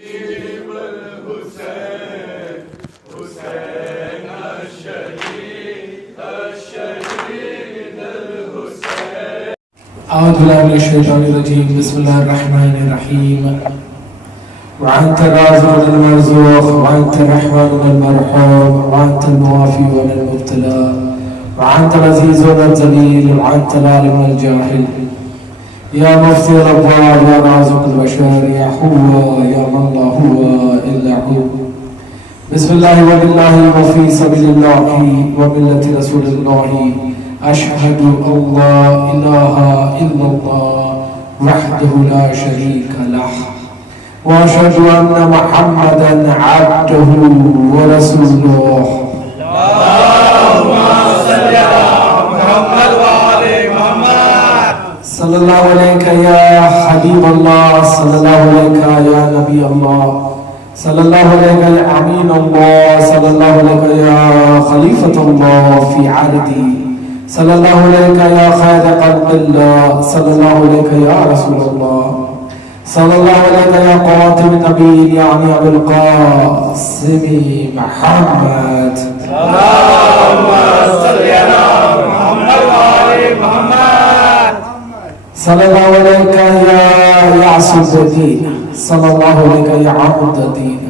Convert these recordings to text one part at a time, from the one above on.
बिस्मिल्लाहिर्रहमानिर्रहीम। वअन्त राज़िक़ुल मरज़ूक़ वअन्त रहमानुल मरहूम वअन्त मुआफ़ी वल मुब्तला वअन्त अज़ीज़ुल ज़लील वअन्त आलिमुल जाहिल या मुफ़्तियल अब्वाब या राज़िक़ुल बशर या हुवा या मन ला हुवा इल्ला हु। बिस्मिल्लाहि व बिल्लाहि व फ़ी सबिलिल्लाहि व मिल्लति रसूलिल्लाहि अशहदु अल्ला इलाहा इल्लल्लाह वहदहु ला शरीका लह व अशहदु अन्ना मुहम्मदन अब्दुहु व रसूलुहु। अल्लाहुम्मा सल्लि अला मुहम्मद व आले मुहम्मद। सल्लल्लाहु अलैका या हबीबल्लाह, सल्लल्लाहु अलैका या नबी अल्लाह, सल्लल्लाहु अलैका या अमीन अल्लाह, सल्लल्लाहु अलैका या खलीफतुल्लाह फी अर्दी, सल्लल्लाहु अलैका या खैर क़ल्बिल्लाह, सल्लल्लाहु अलैका या रसूलल्लाह, सल्लल्लाहु अलैका या क़ातिम नबीय्यीन यानी अबुल क़ासिम मुहम्मद। अल्लाहुम्मा सल्लि अला मुहम्मद व आले मुहम्मद। सल्लल्लाहु अलैका या यासुद्दीन, सल्लल्लाहु अलैका या अमुद्दीन,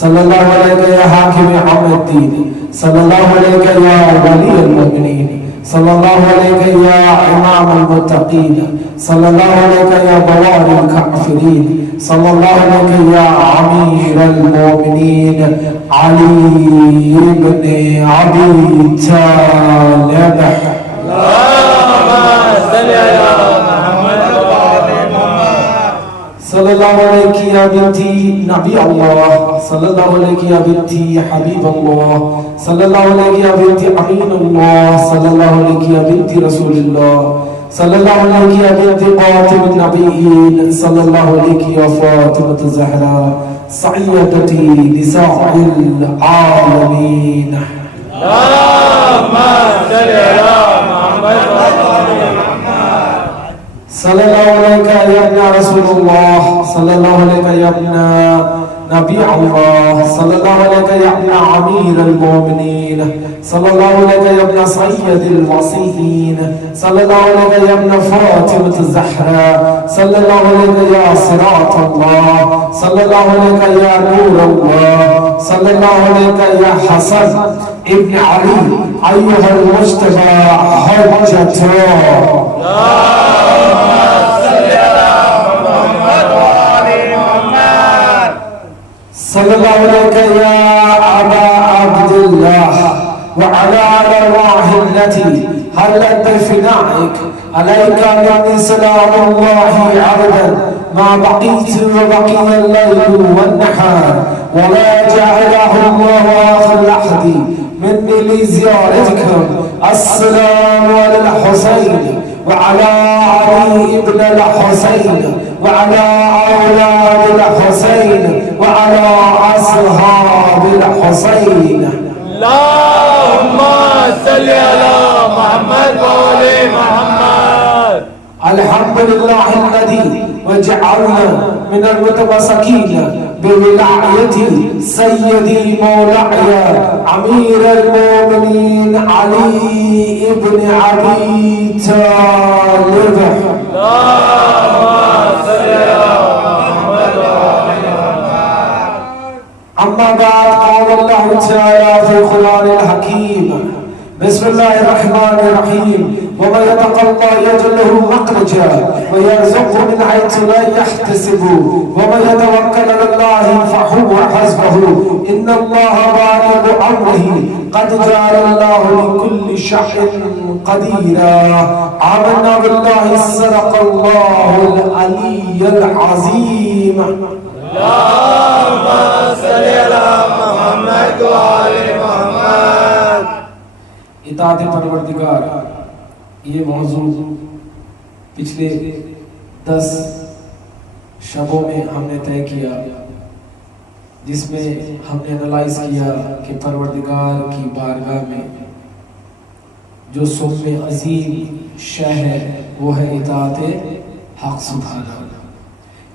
सल्लल्लाहु अलैका या हाकिम अमद्दीन, सल्लल्लाहु अलैका या वलीयुल मोमिनीन, सल्लल्लाहु अलैका या इमामुल मुत्तक़ीन, सल्लल्लाहु अलैका या बवारिल काफ़िरीन, सल्लल्लाहु अलैका या अमीरुल मोमिनीन अली इब्न अबी तालिब। अल्लाहुम्मा सल्लि अला मुहम्मद व आले मुहम्मद। सल्लल्लाहु अलैहि या बिन्ती नबी अल्लाह, सल्लल्लाहु अलैहि या बिन्ती हबीब अल्लाह, सल्लल्लाहु अलैहि या बिन्ती अमीन अल्लाह, सल्लल्लाहु अलैहि या बिन्ती रसूलिल्लाह, सल्लल्लाहु अलैहि या बिन्ती क़ातिमिन नबिय्यीन, सल्लल्लाहु अलैहि या फ़ातिमतुज़ ज़हरा सय्यदती निसाइल आलमीन। अल्लाहुम्मा सल्लि अला मुहम्मद व आले मुहम्मद। सल्लल्लाहु अलैका या इब्न रसूलुल्लाह, सल्लल्लाहु अलैका या इब्न नबी अल्लाह, सल्लल्लाहु अलैका या इब्न अमीरुल मोमिनीन, सल्लल्लाहु अलैका या इब्न सय्यदिल वसीयीन, सल्लल्लाहु अलैका या इब्न फ़ातिमतुज़ ज़हरा, सल्लल्लाहु अलैका या सिरातुल्लाह, सल्लल्लाहु अलैका या नूरुल्लाह, सल्लल्लाहु अलैका या हसन इब्न अली अय्युहल मुज्तबा हज्जतुल्लाह। सल्लल्लाहु अलैका या अबा अब्दुल्लाह व अला अरवाहि अल्लती हल्लत बिफ़िनाइक अलैका मिन्नी सलामुल्लाहि अबदन मा बक़ीतु व बक़ियल लैलु वन नहार व ला जअलहु अल्लाहु आखिर अहदी मिन्नी लिज़ियारतिकुम। अस्सलामु अलल हुसैन व अला अली इब्न अल हुसैन व अला औलादिल हुसैन व अला अस्हाबिल हुसैन। अल्लाहुम्मा सल्लि अला मुहम्मद व आले मुहम्मद। अल्हम्दुलिल्लाहिल्लज़ी वजअलना मिनल मुतमस्सिकीन बिविलायति सय्यदी मौलाया अमीरुल मोमिनीन अली इब्न अबी तालिब। अम्मा बाद क़ाल अल्लाहु तआला फ़ी क़ुरआनिल हकीम बिस्मिल्लाहिर्रहमानिर्रहीम व मन यतक़ल्लाह यजअल लहु मख़रजा व यरज़ुक़हु मिन हैथु ला यहतसिब व मन यतवक्कल अलल्लाहि फ़हुवा हस्बुहु इन्नल्लाहा बालिग़ु अम्रिही क़द जअलल्लाहु लिकुल्लि शैइन क़दीरा। आमन्ना बिल्लाहि सदक़ल्लाहुल अलिय्युल अज़ीम। अल्लाहुम्मा सल्लि अला मुहम्मद व आले मुहम्मद। इताअत परवरदिगार, ये मौजू पिछले 10 शबों में हमने तय किया, जिसमें हमने एनालाइज किया कि परवरदिगार की बारगाह में जो सुब्ह अजीम शह है वो है इताअत हक़ सुभाना।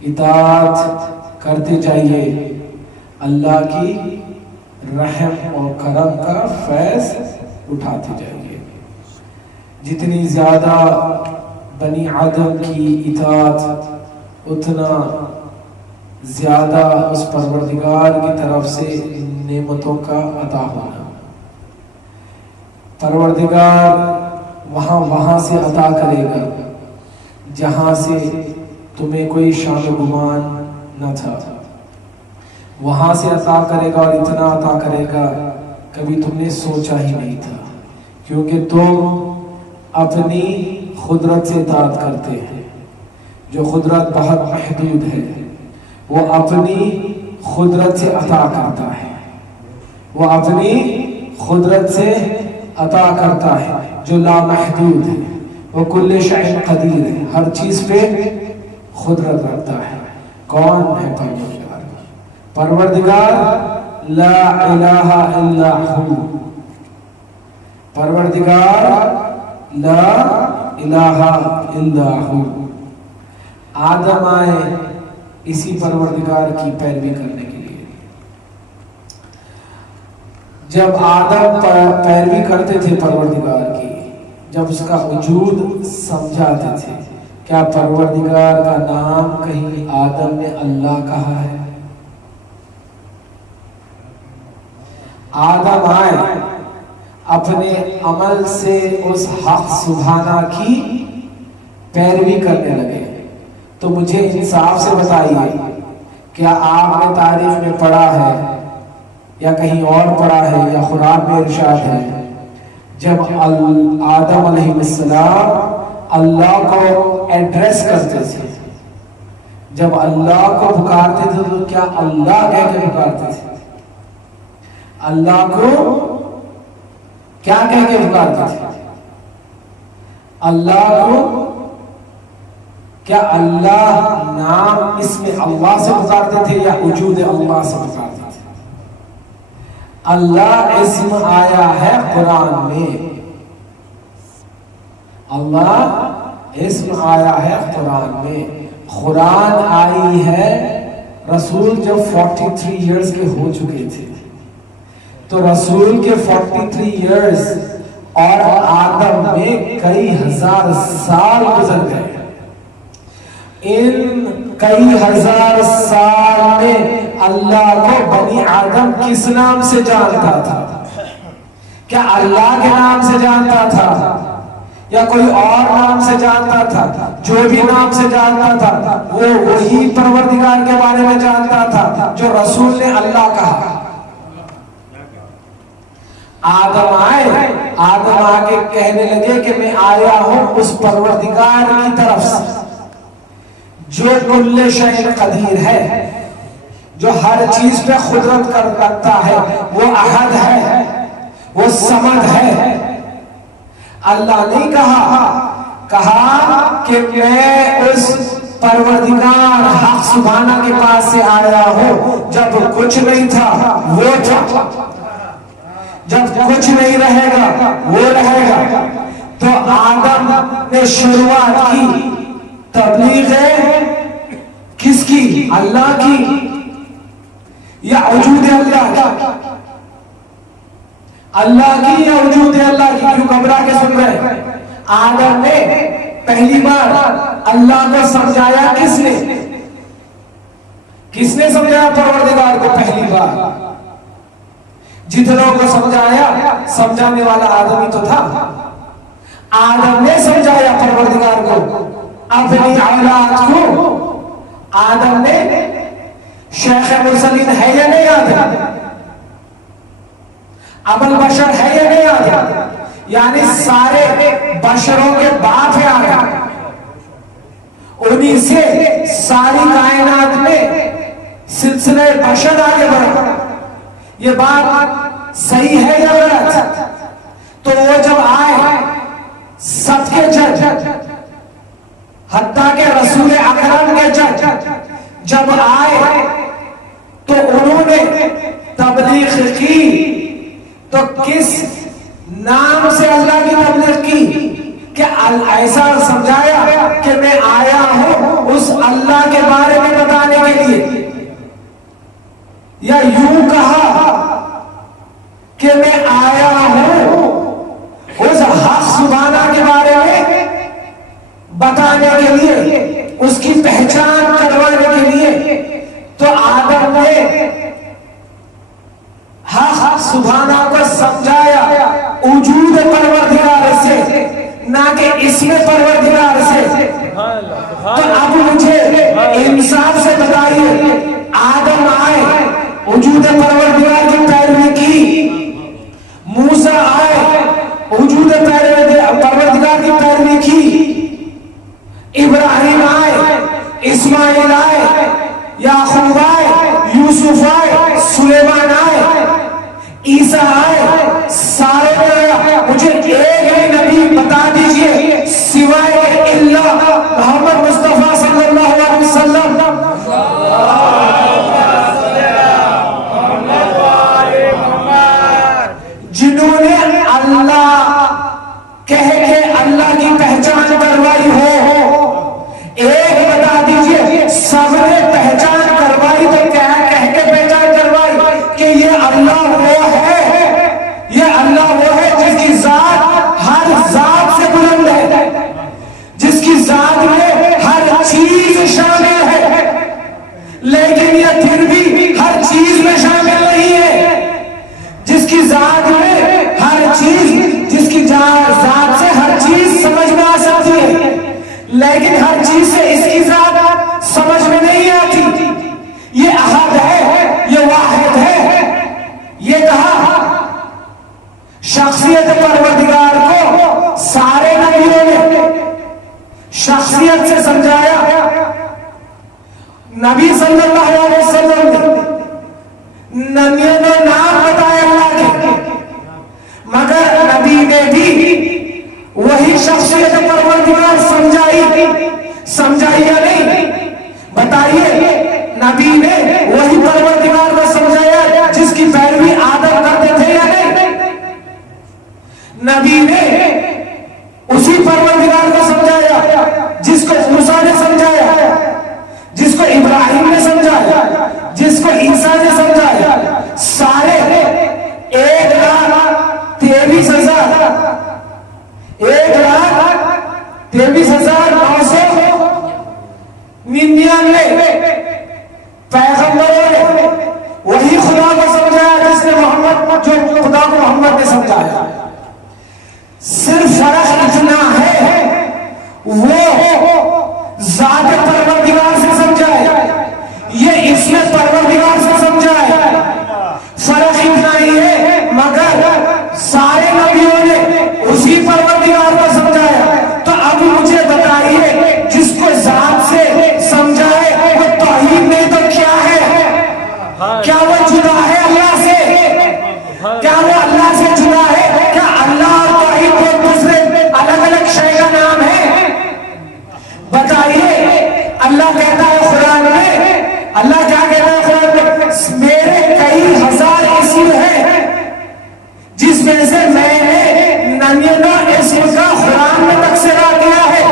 इताअत करते जाइए, अल्लाह की रहम और करम का फैज़ उठाते जाइए। जितनी ज़्यादा बनी आदम की इताअत, उतना ज़्यादा उस परवरदिगार की तरफ से नेमतों का अता होना। परवरदिगार वहाँ से अता करेगा जहाँ से तुम्हें कोई शान गुमान न था, वहाँ से अता करेगा और इतना अता करेगा कभी तुमने सोचा ही नहीं था, क्योंकि तुम अपनी खुदरत से इताअत करते हैं। जो खुदरत बहुत महदूद है, वो अपनी खुदरत से अता करता है, वो अपनी खुदरत से अता करता है। जो लामहदूद है, वो कुल्ले शैइन कदीर है, हर चीज पे खुदरत रखता है। कौन है परवरदिगार? परवरदिगार ला इलाहा इल्ला हू, परवरदिगार ला इलाहा इल्ला हू। आदम आए इसी परवरदिगार की पैरवी करने के लिए। जब आदम पैरवी करते थे परवरदिगार की, जब उसका वजूद समझाते थे, क्या परवरदिगार का नाम कहीं आदम ने अल्लाह कहा है? आदम आए अपने अमल से उस हक सुभाना की पैरवी करने लगे। तो मुझे इंसाफ से बताइए, क्या आपने तारीख में पढ़ा है या कहीं और पढ़ा है या कुरान में इरशाद है, जब आदम अलैहिस्सलाम अल्लाह को एड्रेस करते थे, जब अल्लाह को पुकारते थे, तो क्या अल्लाह कह के पुकारते थे? अल्लाह को क्या कह के पुकारते थे? अल्लाह को क्या अल्लाह नाम इसमें अल्लाह से पुकारते थे या वजूद अल्लाह से पुकारते थे? अल्लाह इस्म आया है कुरान में, अल्लाह इस्म आया है कुरान में। कुरान आई है रसूल जब 43 इयर्स के हो चुके थे, तो रसूल के 43 इयर्स और आदम में कई हजार साल गुजर गए। इन कई हजार साल में अल्लाह को बनी आदम किस नाम से जानता था? क्या अल्लाह के नाम से जानता था या कोई और नाम से जानता था? जो भी नाम से जानता था वो वही परवरदिगार के बारे में जानता था जो रसूल ने अल्लाह कहा। आदम आए, आदम आके कहने लगे कि मैं आया हूं उस परवरदिगार की तरफ से जो कुल्ले शैइन कदीर है, जो हर चीज पे खुदरत कर रखता है, वो अहद है, वो समद है। अल्लाह नहीं कहा कि मैं उस परवरदिगार हक सुभाना के पास से आया हूं जब कुछ नहीं था वो था, जब कुछ नहीं रहेगा वो रहेगा। तो आदम ने शुरुआत की तबलीग किसकी? अल्लाह की या वजूद अल्लाह की? अल्लाह की या वजूद अल्लाह की? क्यों घबरा के सुन रहे? आदम ने पहली बार अल्लाह को समझाया किसने? किसने समझाया परवरदिगार को पहली बार? जितनों को समझाया, समझाने वाला आदम ही तो था। आदम ने समझाया परवरदिगार को, अपनी औलाद को। आदम ने शेख मुरसलीन है या नहीं आदम? अबुल बशर है या नहीं आदम? यानी सारे बशरों के बाप है आदम। उन्हीं से सारी कायनात में सिलसिले बशर आगे बढ़ा। ये बात सही है या गलत? तो वो जब आए सबके जज, हत्ता के रसूल अकरम के जज जब आए तो उन्होंने तबलीग की, तो किस नाम से अल्लाह की तबलीग की? क्या ऐसा समझाया कि मैं आया हूं उस अल्लाह के बारे में बताने के लिए? या यूं कहा कि मैं आया हूं उस हक सुभाना के बारे में बताने के लिए, उसकी पहचान करवाने के लिए। तो आदम ने हक सुभाना को समझाया वजूद परवरदिगार से, ना कि इसमें परवरदिगार से। तो अब मुझे इंसाफ से बताइए, आदम आए, वजूद परवरदिगार की पैरवी की, मूसा आए, वजूद परवरदिगार की पैरवी की, इब्राहिम आए, इस्माइल आए, याकूब आए, यूसुफ आए, सुलेमान आए, ईसा आए, सारे आए। मुझे एक ही नबी बता दीजिए सिवाय इल्ला मोहम्मद मुस्तफा सल्लल्लाहु अलैहि वसल्लम, जिन्होंने अल्लाह कह के अल्लाह की पहचान करवाई हो। एक बता दीजिए, सबने पहचान करवाई तो क्या कह के पहचान करवाई कि ये अल्लाह वो है, ये अल्लाह वो है जिसकी जात हर जात से बुलंद है, जिसकी जात में हर चीज शामिल है, लेकिन ये फिर भी हर चीज में शामिल नहीं है। जिसकी जात में हर चीज, जिसकी जात से हर चीज समझ में आ सकती है, लेकिन हर चीज से इसकी जात समझ में नहीं आती। ये अहद है, ये वाहिद है। ये कहा शख्सियत परवरदिगार को सारे नबियों ने शख्सियत से समझाया। नबी सल्लल्लाहु अलैहि वसल्लम ने नाम बताया अल्लाह के, मगर नबी ने भी वही शख्सियत परवरदिगार समझाई या नहीं? बताइए, नबी ने वही परवरदिगार को समझाया जिसकी पैरवी आदम करते थे या नहीं? नबी ने उसी परवरदिगार को समझाया जिसको मूसा ने समझाया, जिसको इब्राहिम ने समझाया, जिसको ईसा ने समझाया। सारे 1,23,999 पैगंबरों ने वही खुदा को समझाया जिसने मोहम्मद, जो खुदा को मोहम्मद ने समझाया। सिर्फ फर्क इतना है, वो जात परवरदिगार से समझाया, ये इसमें परवरदिगार से समझाया। फर्क इतना ही है, मगर सारे नबियों ने उसी परवरदिगार को समझाया। तो अब मुझे बताइए, जिसको जात से समझाए वो तौहीद नहीं तो क्या है? क्या वो जुदा है अल्लाह से? क्या वो अल्लाह से जुदा है? क्या अल्लाह और तौहीद को दूसरे अलग अलग शय का नाम है? बताइए। अल्लाह कहता है कुरान में, अल्लाह क्या कहता है कुरान में? मेरे कई हजार इसम हैं जिसमें से मैंने 99 इसम का कुरान में तस्करा किया है।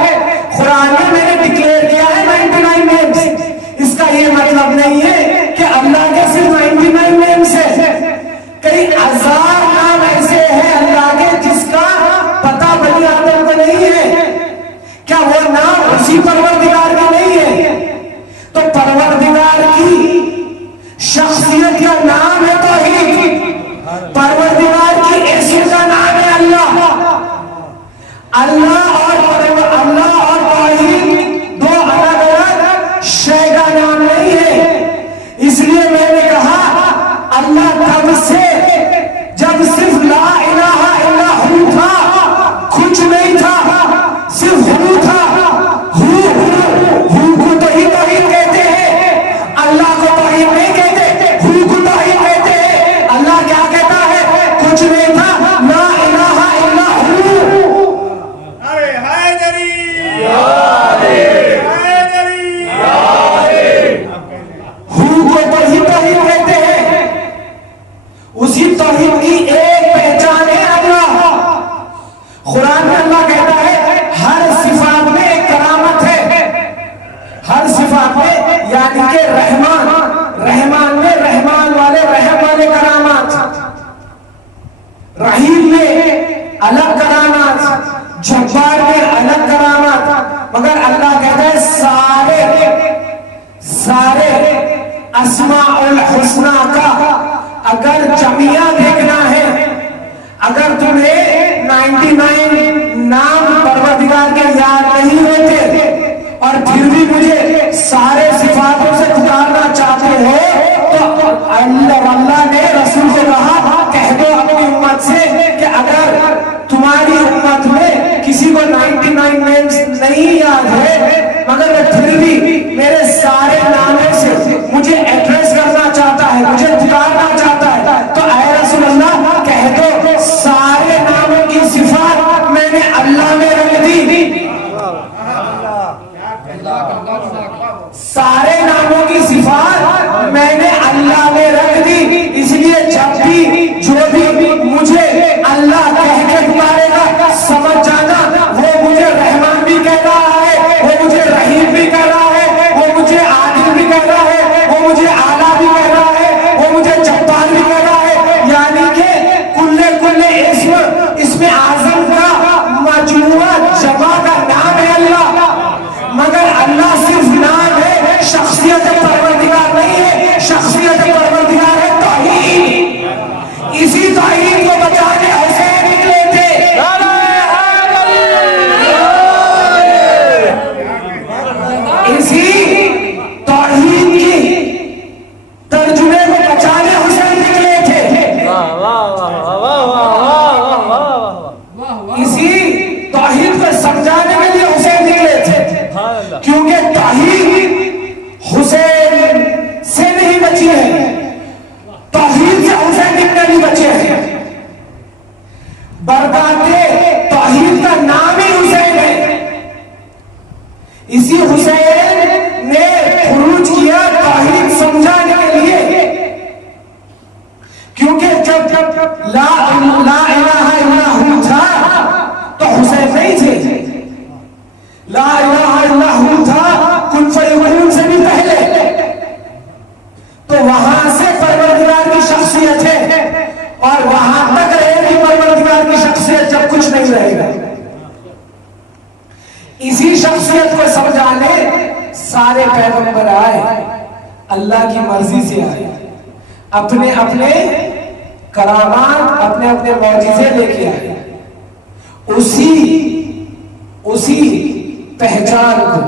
कुरान में मैंने डिक्लेयर किया है 99 नेम्स। इसका ये मतलब नहीं है कि अल्लाह के सिर्फ 99 नेम्स है। कई हजार नाम ऐसे हैं अल्लाह के जिसका पता बनी आदम को नहीं है। क्या वो नाम उसी परवरदिगार का नहीं है? तो परवरदिगार की शख्सियत का नाम है तौहीद, परवरदिगार की इस्म का नाम है अल्लाह। अल्लाह और तौहीद दो अलग अलग शय का नाम नहीं है। इसलिए मैंने कहा अल्लाह तब से जब सिर्फ ला इलाहा इल्ला हू था, कुछ नहीं था, सिर्फ हू था। हू को तो ही तौहीद कहते हैं, अल्लाह को तौहीद नहीं कहते। हू को तौहीद अस्माउल हुस्ना का अगर जमिया देखना है, अगर तुम्हें 99 नाम परवरदिगार के याद नहीं होते और फिर भी मुझे सारे सिफातों से पुकारना चाहते हो, तो अल्लाह ने रसूल को कहा, कह दो अपनी उम्मत से कि अगर तुम्हारी उम्मत में किसी को 99 नेम्स नहीं याद है, मगर वो फिर भी मेरे सारे नामों से मुझे एड्रेस करना चाहता है, मुझे पुकारना चाहता है, तो ऐ रसूल अल्लाह कह दो सारे नामों की सिफात मैंने अल्लाह में रख दी। सारे नामों की सिफात मैंने अल्लाह में रख दी। इसलिए जब भी जो भी मुझे अल्लाह कह के पुकारेगा, समझ जाना वो मुझे रहमान भी कह रहा है, वो मुझे रहीम भी कह रहा है, वो मुझे आदिल भी कह रहा है, वो मुझे आला भी कह रहा है, वो मुझे जब्बार भी कह रहा है। यानी कि कुल्ले कुल्ले इसमें आजम का मजमूआ जमा का नाम है अल्लाह, मगर अल्लाह सिर्फ नाम है, शख्सियत परवरदिगार नहीं है। शख्सियत परवरदिगार है तौहीद। इसी तौहीद को बचाने हुसैन निकले थे। इसी तौहीद की तर्जुमे को बचाने हुसैन निकले थे। इसी तौहीद को समझाने के लिए हुसैन निकले थे, क्योंकि तौहीद हुसैन से नहीं बची है, तौहीद से हुसैन इतने नहीं बचे हैं। बरबादे तौहीद का नाम ही हुसैन है। इसी हुसैन ने खुरूज किया तौहीद समझाने के लिए, क्योंकि जब ला इलाहा इल्लल्लाहु था तो हुसैन नहीं थे। ला इलाहा इल्लल्लाहु था कुन फयकुन से भी पहले, तो वहां से परवरदिगार की शख्सियत है और वहां तक रहेगी परवरदिगार की शख्सियत जब कुछ नहीं रहेगा। इसी शख्सियत को समझाने सारे पैगंबर आए, अल्लाह की मर्जी से आए, अपने अपने करामात, अपने अपने मौजिज़े लेके आए। उसी पहचान को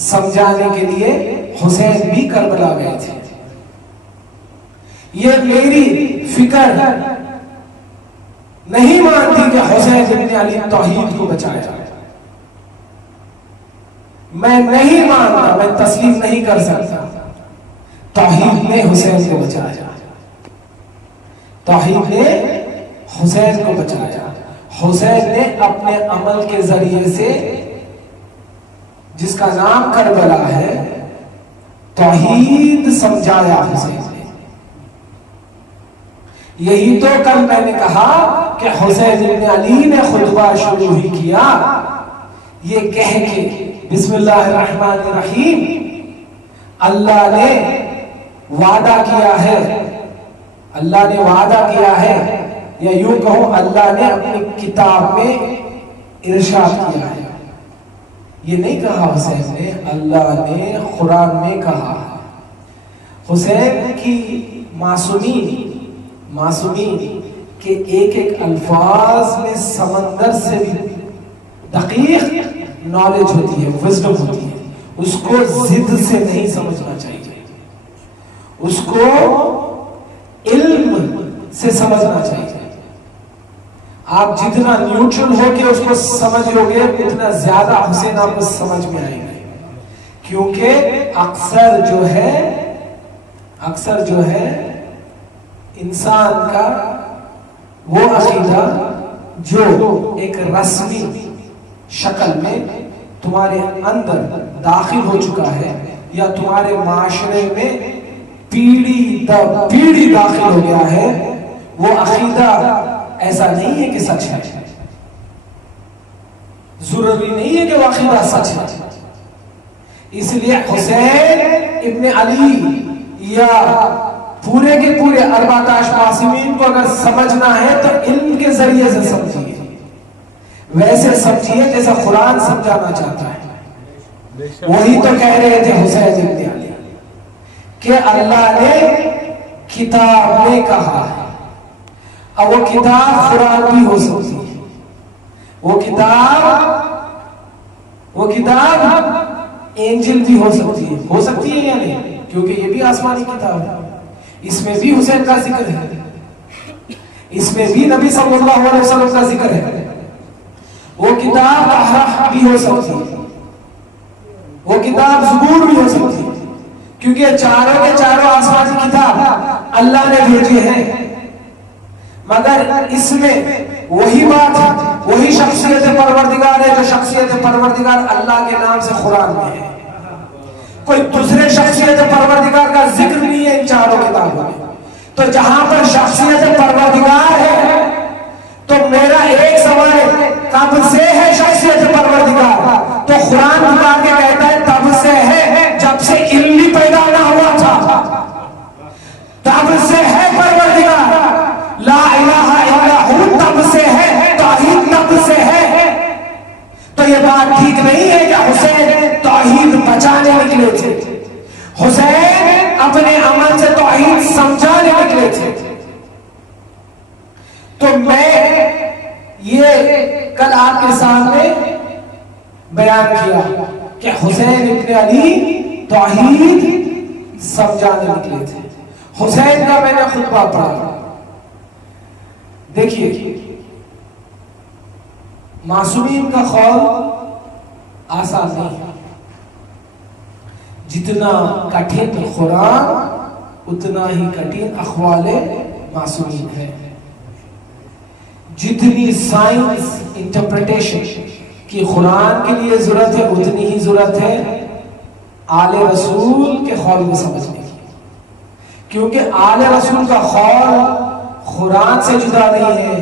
समझाने के लिए हुसैन भी करबला गए थे। ये मेरी फिक्र नहीं मानती कि हुसैन इब्न अली तौहीद को बचाया। मैं नहीं मानता, मैं तस्लीम नहीं कर सकता। तौहीद ने हुसैन को बचाया, तौहीद ने हुसैन को बचाया। हुसैन ने अपने अमल के जरिए से, जिसका नाम करबला है, तौहीद समझाया हुसैन ने। यही तो कल मैंने कहा कि हुसैन इब्न अली ने खुतबा शुरू ही किया ये कह के बिस्मिल्लाहिर्रहमानिर्रहीम, अल्लाह ने वादा किया है, अल्लाह ने वादा किया है, या यूं कहूं अल्लाह ने अपनी किताब में इरशाद किया है। ये नहीं कहा हुसैन ने, अल्लाह ने कुरान में कहा। हुसैन की मासूमी के एक एक अल्फाज में समंदर से भी दकीक नॉलेज होती है, विजडम होती है। उसको जिद से नहीं समझना चाहिए, उसको इल्म से समझना चाहिए। आप जितना न्यूट्रल होके उसको समझोगे उतना ज्यादा हुसैन आपको समझ में आएंगे, क्योंकि अक्सर जो है इंसान का वो अकीदा जो एक रस्मी शक्ल में तुम्हारे अंदर दाखिल हो चुका है, या तुम्हारे माशरे में पीढ़ी दाखिल हो गया है, वो अकीदा ऐसा नहीं है कि सच है। जरूरी नहीं है कि वो अकीदा सच है। इसलिए हुसैन इब्न अली या पूरे के पूरे 14 मासूमीन को अगर समझना है तो इल्म के जरिए से समझिए, वैसे समझिए जैसा कुरान समझाना चाहता है। वही तो कह रहे थे हुसैन इब्न अली कि अल्लाह ने किताब में कहा है। अब वो किताब कुरान भी हो सकती है, वो किताब एंजिल भी हो सकती है या नहीं? क्योंकि ये भी आसमानी किताब है, इसमें भी हुसैन का जिक्र है, इसमें भी नबी सल्लल्लाहु अलैहि वसल्लम का जिक्र है। वो किताब अहराफ भी हो सकती है, वो किताब ज़बूर भी हो सकती है, क्योंकि चारों के चारों आसमानी किताब अल्लाह ने भेजे हैं। मगर इसमें वही बात है, वही शख्सियत परवरदिगार है जो शख्सियत परवरदिगार अल्लाह के नाम से कुरान में है। कोई दूसरे शख्सियत परवरदिगार का जिक्र नहीं है इन चारों किताबों में। तो जहां पर शख्सियत परवरदिगार है तो मेरा एक सवाल है, कब से है शख्सियत परवरदिगार? तो कुरान बता के कहता है तब से है जब से इल्मी पैदा ना हुआ था, तब से है परवरदिगार। ला इलाहा इल्ला हु तब से है, तौहीद तब से है। तो ये बात ठीक नहीं है कि हुसैन तौहीद बचाने निकले थे, हुसैन अपने अमल से तौहीद समझाने निकले थे। तो मैं ये कल आपके सामने बयान किया कि हुसैन इब्न अली तौहीद समझाने निकले थे। हुसैन का मैंने खुतबा पढ़ा। देखिए, मासूमीन का खौल आसान नहीं है। जितना कठिन कुरान उतना ही कठिन अखवाले मासूमीन है। जितनी साइंस इंटरप्रिटेशन की कुरान के लिए जरूरत है उतनी ही जरूरत है आले रसूल के खौल को समझने की, क्योंकि आले रसूल का खौल कुरान से जुदा नहीं है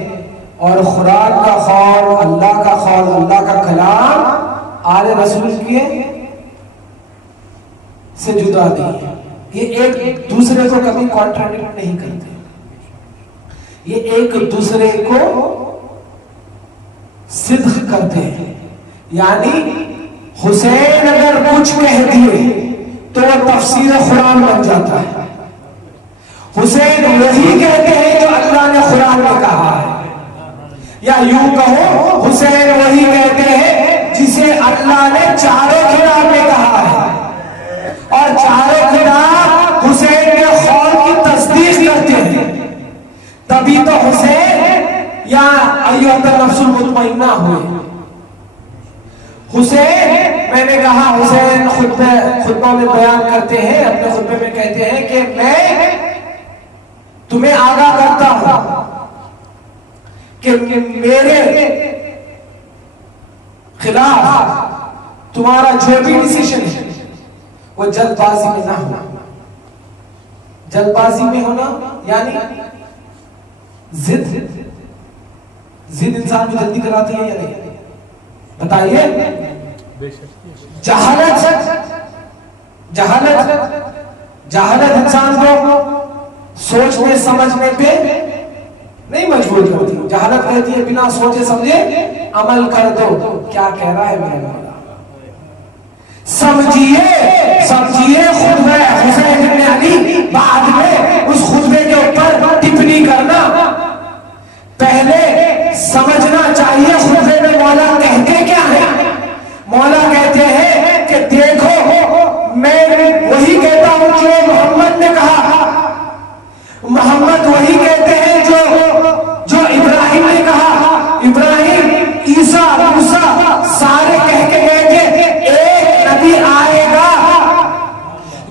और कुरान का खौल, अल्लाह का खौल, अल्लाह का कलाम आले रसूल के से जुदा नहीं है। ये एक दूसरे को कभी कॉन्ट्राडिक्ट नहीं करते, ये एक दूसरे को सिद्ध करते हैं। यानी हुसैन अगर कुछ कह दिए तो वह तफसीर कुरान बन जाता है। हुसैन वही कहते हैं जो अल्लाह ने कुरान में कहा है, या यूं कहो हुसैन वही कहते हैं जिसे अल्लाह ने चारों किताब में कहा है, और चारों किताब हुसैन के खौल की तस्दीक करते हैं। तभी तो हुसैन या अय्युहन नफ्सुल मुतमइन्ना हुए। हुसैन, मैंने कहा हुसैन खुतबा में बयान करते हैं, अपने खुतबे में कहते हैं कि मैं तुम्हें आगाह करता हूं कि मेरे खिलाफ तुम्हारा जो भी डिसीजन है वो जल्दबाजी में ना हो। जल्दबाजी में होना यानी जिद इंसान को जल्दी कराती है या नहीं? बताइए। जहालत इंसान को सोचने समझने पे नहीं मजबूर करती। जहालत कहती है बिना सोचे समझे अमल कर दो। क्या कह रहा है मेरा मौला? समझिए खुतबा हुसैन इब्न अली, बाद में उस खुतबे के ऊपर टिप्पणी करना। पहले समझना चाहिए खुतबे में मौला कहते क्या है। मौला कहते हैं कि देखो मैं वही कहता हूं जो मोहम्मद ने कहा, मोहम्मद वही कहते हैं जो इब्राहिम ने कहा, इब्राहिम, ईसा, मूसा सारे कह के गए थे एक नबी आएगा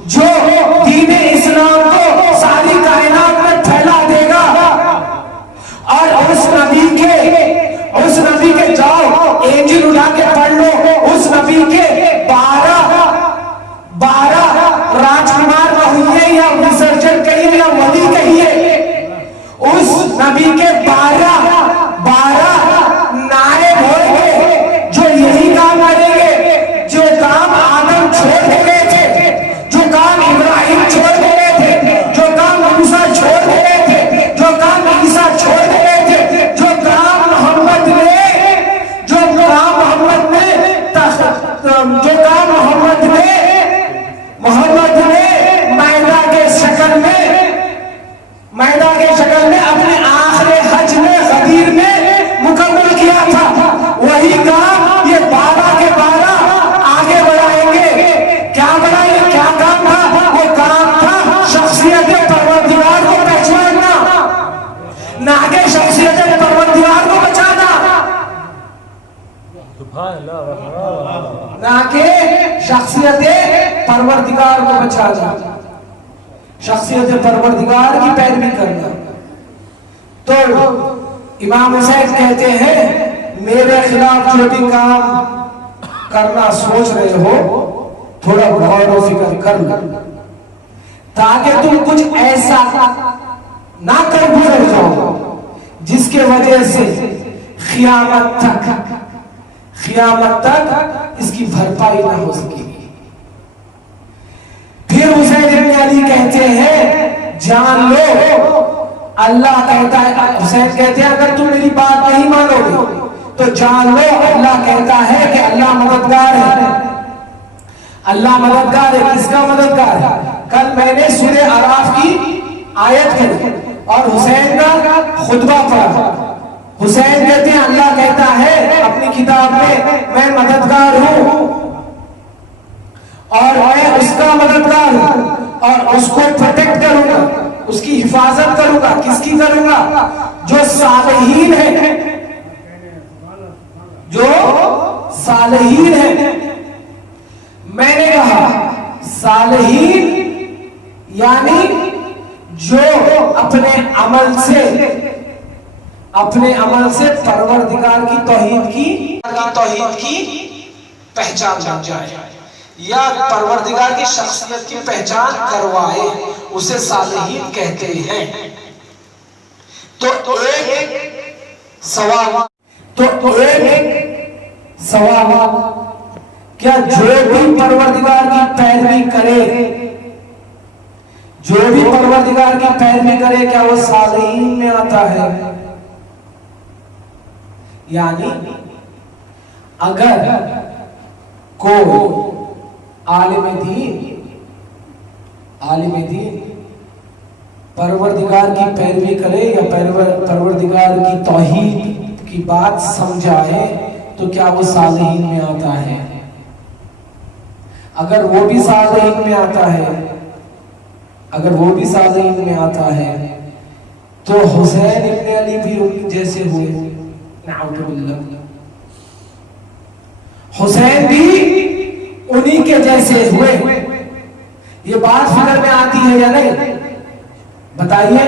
जो दीन इस्लाम को सारी मैदा के शक्ल में अपने आखिरी हज में गदीर में मुकम्मल किया था। वही काम ये 12 के 12 आगे बढ़ाएंगे। क्या बढ़ाएंगे? क्या काम था? वो काम था शख्सियत परवरदिगार को पहचानना, ना कि शख्सियत परवरदिगार को बचाना, ना कि शख्सियत परवरदिगार को बचाना, शख्सियत परवरदिगार की पैरवी करना। तो इमाम हुसैन कहते हैं मेरे खिलाफ जो भी काम करना सोच रहे हो थोड़ा गौर और फिक्र कर लो, ताकि तुम कुछ ऐसा ना कर गुजर जाओ जिसके वजह से क़यामत तक इसकी भरपाई ना हो सकेगी। फिर हुसैन इब्न अली कहते हैं जान लो, अल्लाह कहता है, हुसैन कहते हैं अगर तुम मेरी बात नहीं मानोगे तो जान लो अल्लाह कहता है कि अल्लाह मददगार है। अल्लाह मददगार है। किसका मददगार है? कल मैंने सूरे आराफ की आयत पढ़ी और हुसैन का खुतबा पढ़ा। हुसैन कहते हैं अल्लाह कहता है अपनी किताब में मैं मददगार हूं और मैं उसका मददगार हूं और उसको प्रोटेक्ट करूंगा, उसकी हिफाजत करूंगा। किसकी करूंगा? जो सालेहीन है, जो सालेहीन है। मैंने कहा सालेहीन यानी जो अपने अमल से परवरदिगार की तौहीद की पहचान बन जाए या परवरदिगार की शख्सियत की पहचान करवाए, उसे सालेहीन कहते हैं। तो एक सवाल क्या जो भी परवरदिगार की पैरवी करे क्या वो सालेहीन में आता है? यानी अगर कोई आलिम दीन परवरदिगार की पैरवी करे या परवरदिगार की तौहीद की बात समझाए तो क्या वो सालेहीन में आता है? अगर वो भी सालेहीन में आता है तो हुसैन इब्न अली भी उनके जैसे हुए। हुसैन भी उन्हीं के जैसे हुए। ये बात फिक्र में आती है या नहीं? बताइए,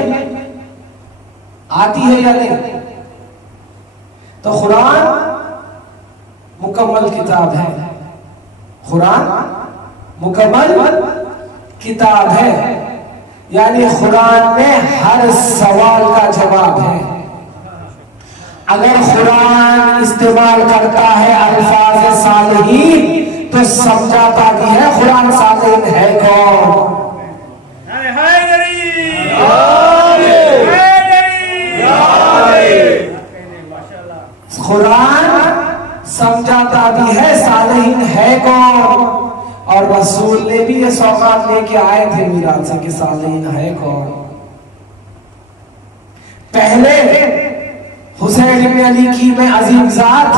आती है या नहीं? तो कुरान मुकम्मल किताब है, कुरान मुकम्मल किताब है, यानी कुरान में हर सवाल का जवाब है। अगर कुरान इस्तेमाल करता है अल्फाज सालेहीन तो समझाता भी है कुरान सालेहीन है कौन। कुरान समझाता भी है सालेहीन है कौन, और रसूल ने भी ये सौगात लेके आए थे मीराज से कि सालेहीन है कौन। पहले हुसैन इब्न अली की मैं अजीम जात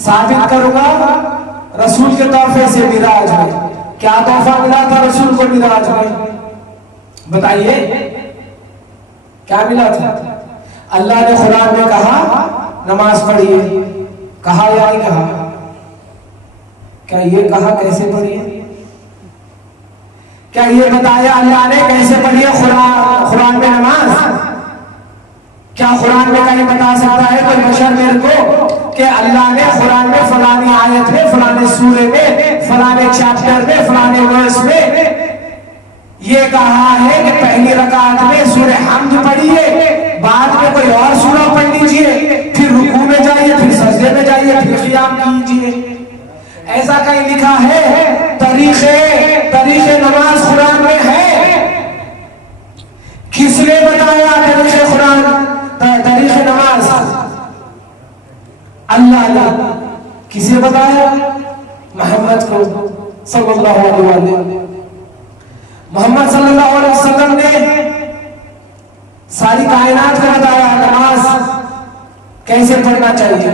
साबित करूंगा रसूल के तोहफे से मिराज में। क्या तोहफा मिला था रसूल को मिराज में? बताइए क्या मिला था? अल्लाह ने कुरान में कहा नमाज पढ़िए, कहा या नहीं कहा? क्या ये कहा कैसे पढ़िए? क्या ये बताया अल्लाह ने कैसे पढ़िए कुरान में नमाज? क्या कुरान में कहीं बता सकता है कोई बशर मेरे को कि अल्लाह ने कुरान में फलानी आयत में, फलाने सूरे में, फलाने चैप्टर में, फलाने वर्स में ये कहा है कि पहली रकात में सूरे हम्द पढ़िए, बाद में कोई और सूरा पढ़ लीजिए, फिर रुकू में जाइए, फिर सजदे में जाइए, फिर क़ियाम कीजिए? ऐसा कहीं लिखा है? तरीक़े नमाज कुरान में है? किसने बताया तरीक़े कुरान, तरीक़े नमाज? अल्लाह। किसे बताया? मोहम्मद को सल्लल्लाहु अलैहि वसल्लम। मोहम्मद सल्लल्लाहु अलैहि वसल्लम ने सारी कायनात को बताया नमाज कैसे पढ़ना चाहिए।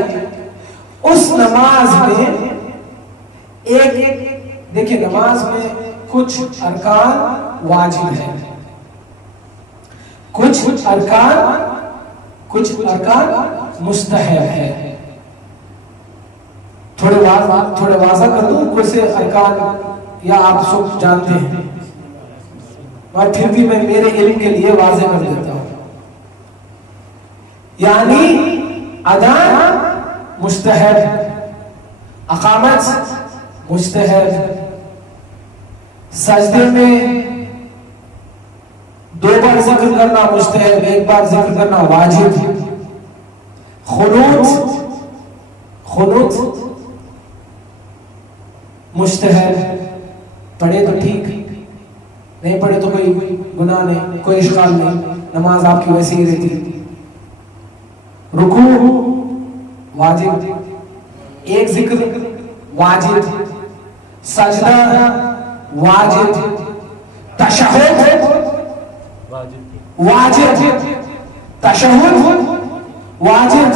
उस नमाज में एक देखिए, नमाज में कुछ अरकान वाजिब है, कुछ अरकान मुस्तहब है। थोड़े वाज़ा कर दूं कुछ से अरकान, या आप सब जानते हैं, और फिर भी मैं मेरे इल्म के लिए वाज़े कर देता हूं। यानी अज़ान मुस्तहब, अक़ामत मुस्तहब, सजदे में 2 बार जिक्र करना मुस्तहब, 1 बार जिक्र करना वाजिब, खुनूत मुस्तहब, पढ़े तो ठीक, नहीं पढ़े तो कोई गुनाह नहीं, कोई इश्काल नहीं, नमाज आपकी वैसे ही रहती। रुकू वाजिब, एक जिक्र वाजिब, सजदा वाजिब, तशहुद वाजिब, तशहुद वाजिब।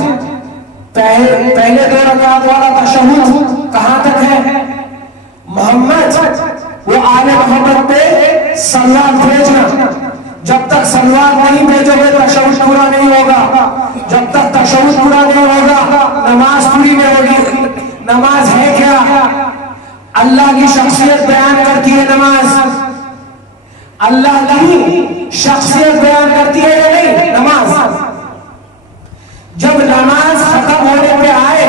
पहले 2 रकात वाला तशहुद कहां तक है? मोहम्मद, वो आले मोहम्मद पे सल्लल्लाहु भेजना। जब तक सल्लल्लाहु नहीं भेजोगे तशहुद पूरा नहीं होगा। जब तक तशहुद पूरा नहीं होगा नमाज पूरी नहीं होगी। नमाज है क्या? अल्लाह की शख्सियत बयान करती है नमाज। अल्लाह की शख्सियत बयान करती है या नहीं नमाज? जब नमाज खत्म होने पे आए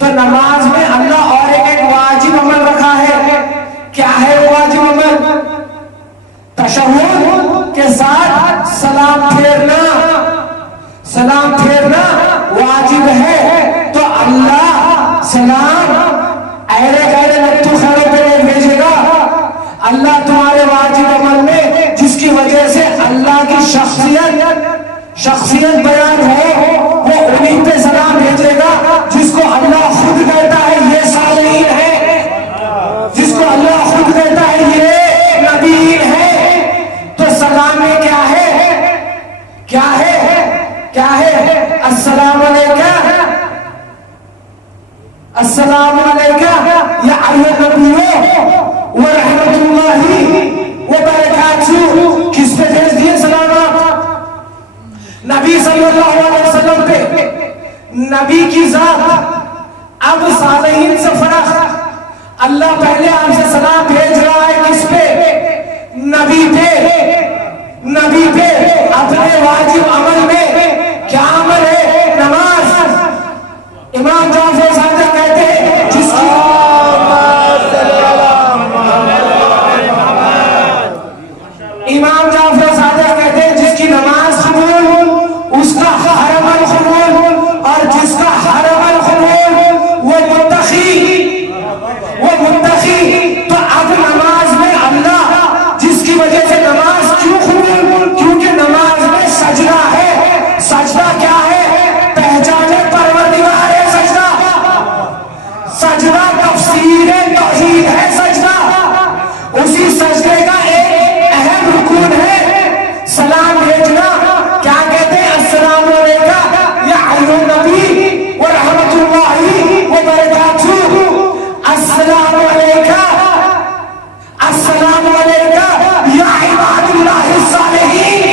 तो नमाज में अल्लाह और एक वाजिब अमल रखा है। क्या है वो वाजिब अमल? तशहुद के साथ सलाम फेरना। सलाम फेरना वाजिब है। तो अल्लाह सलाम ऐरे गैरे लट्टू खड़े पे नहीं भेजेगा। अल्लाह तुम्हारे वाजिब अमल में जिसकी वजह से अल्लाह की शख्सियत बयान हो, वो उन्हीं पे सलाम भेजेगा जिसको अल्लाह खुद कहता है ये सालीन है, जिसको अल्लाह खुद कहता है ये नबीन है। तो सलाम में क्या है? क्या है? क्या है? अस्सलामु अलैका, अस्सलामु अलैका या अय्युहन नबिय्यु व रहमतुल्लाहि व बरकातुहू। किस पे भेज दिए सलाम? नबी सल्लल्लाहु अलैहि वसल्लम पे। नबी की जात। अब सालेहीन से फर्क। अल्लाह पहले आपसे सलाम भेज रहा है किस पे? नबी पे। नबी पे अपने वाजिब अमल में क्या अमल है? नमाज। इमाम जाफर सादिक कहते हैं जिसकी इमाम जाफर सादिक कहते हैं जिसकी नमाज कबूल उसका हर अमल कबूल, और जिसका हर अमल कबूल वो मुत्तकी। तो अब नमाज में अल्लाह जिसकी वजह से नमाज क्यों कबूल? क्योंकि नमाज में सजदा है। सजदा क्या है? पहचाने परवरदिगार है सजदा। सजदा तफसीर तौहीद है सजदा। उसी सजदे का एक अहम रुकून है सलाम भेजना। क्या कहते हैं? अस्सलामु अलैका या अय्युहन नबी व रहमतुल्लाहि व बरकातुहू। अस्सलामु अलैका, अस्सलामु अलैका या इबादुल्लाहि सालिहीन।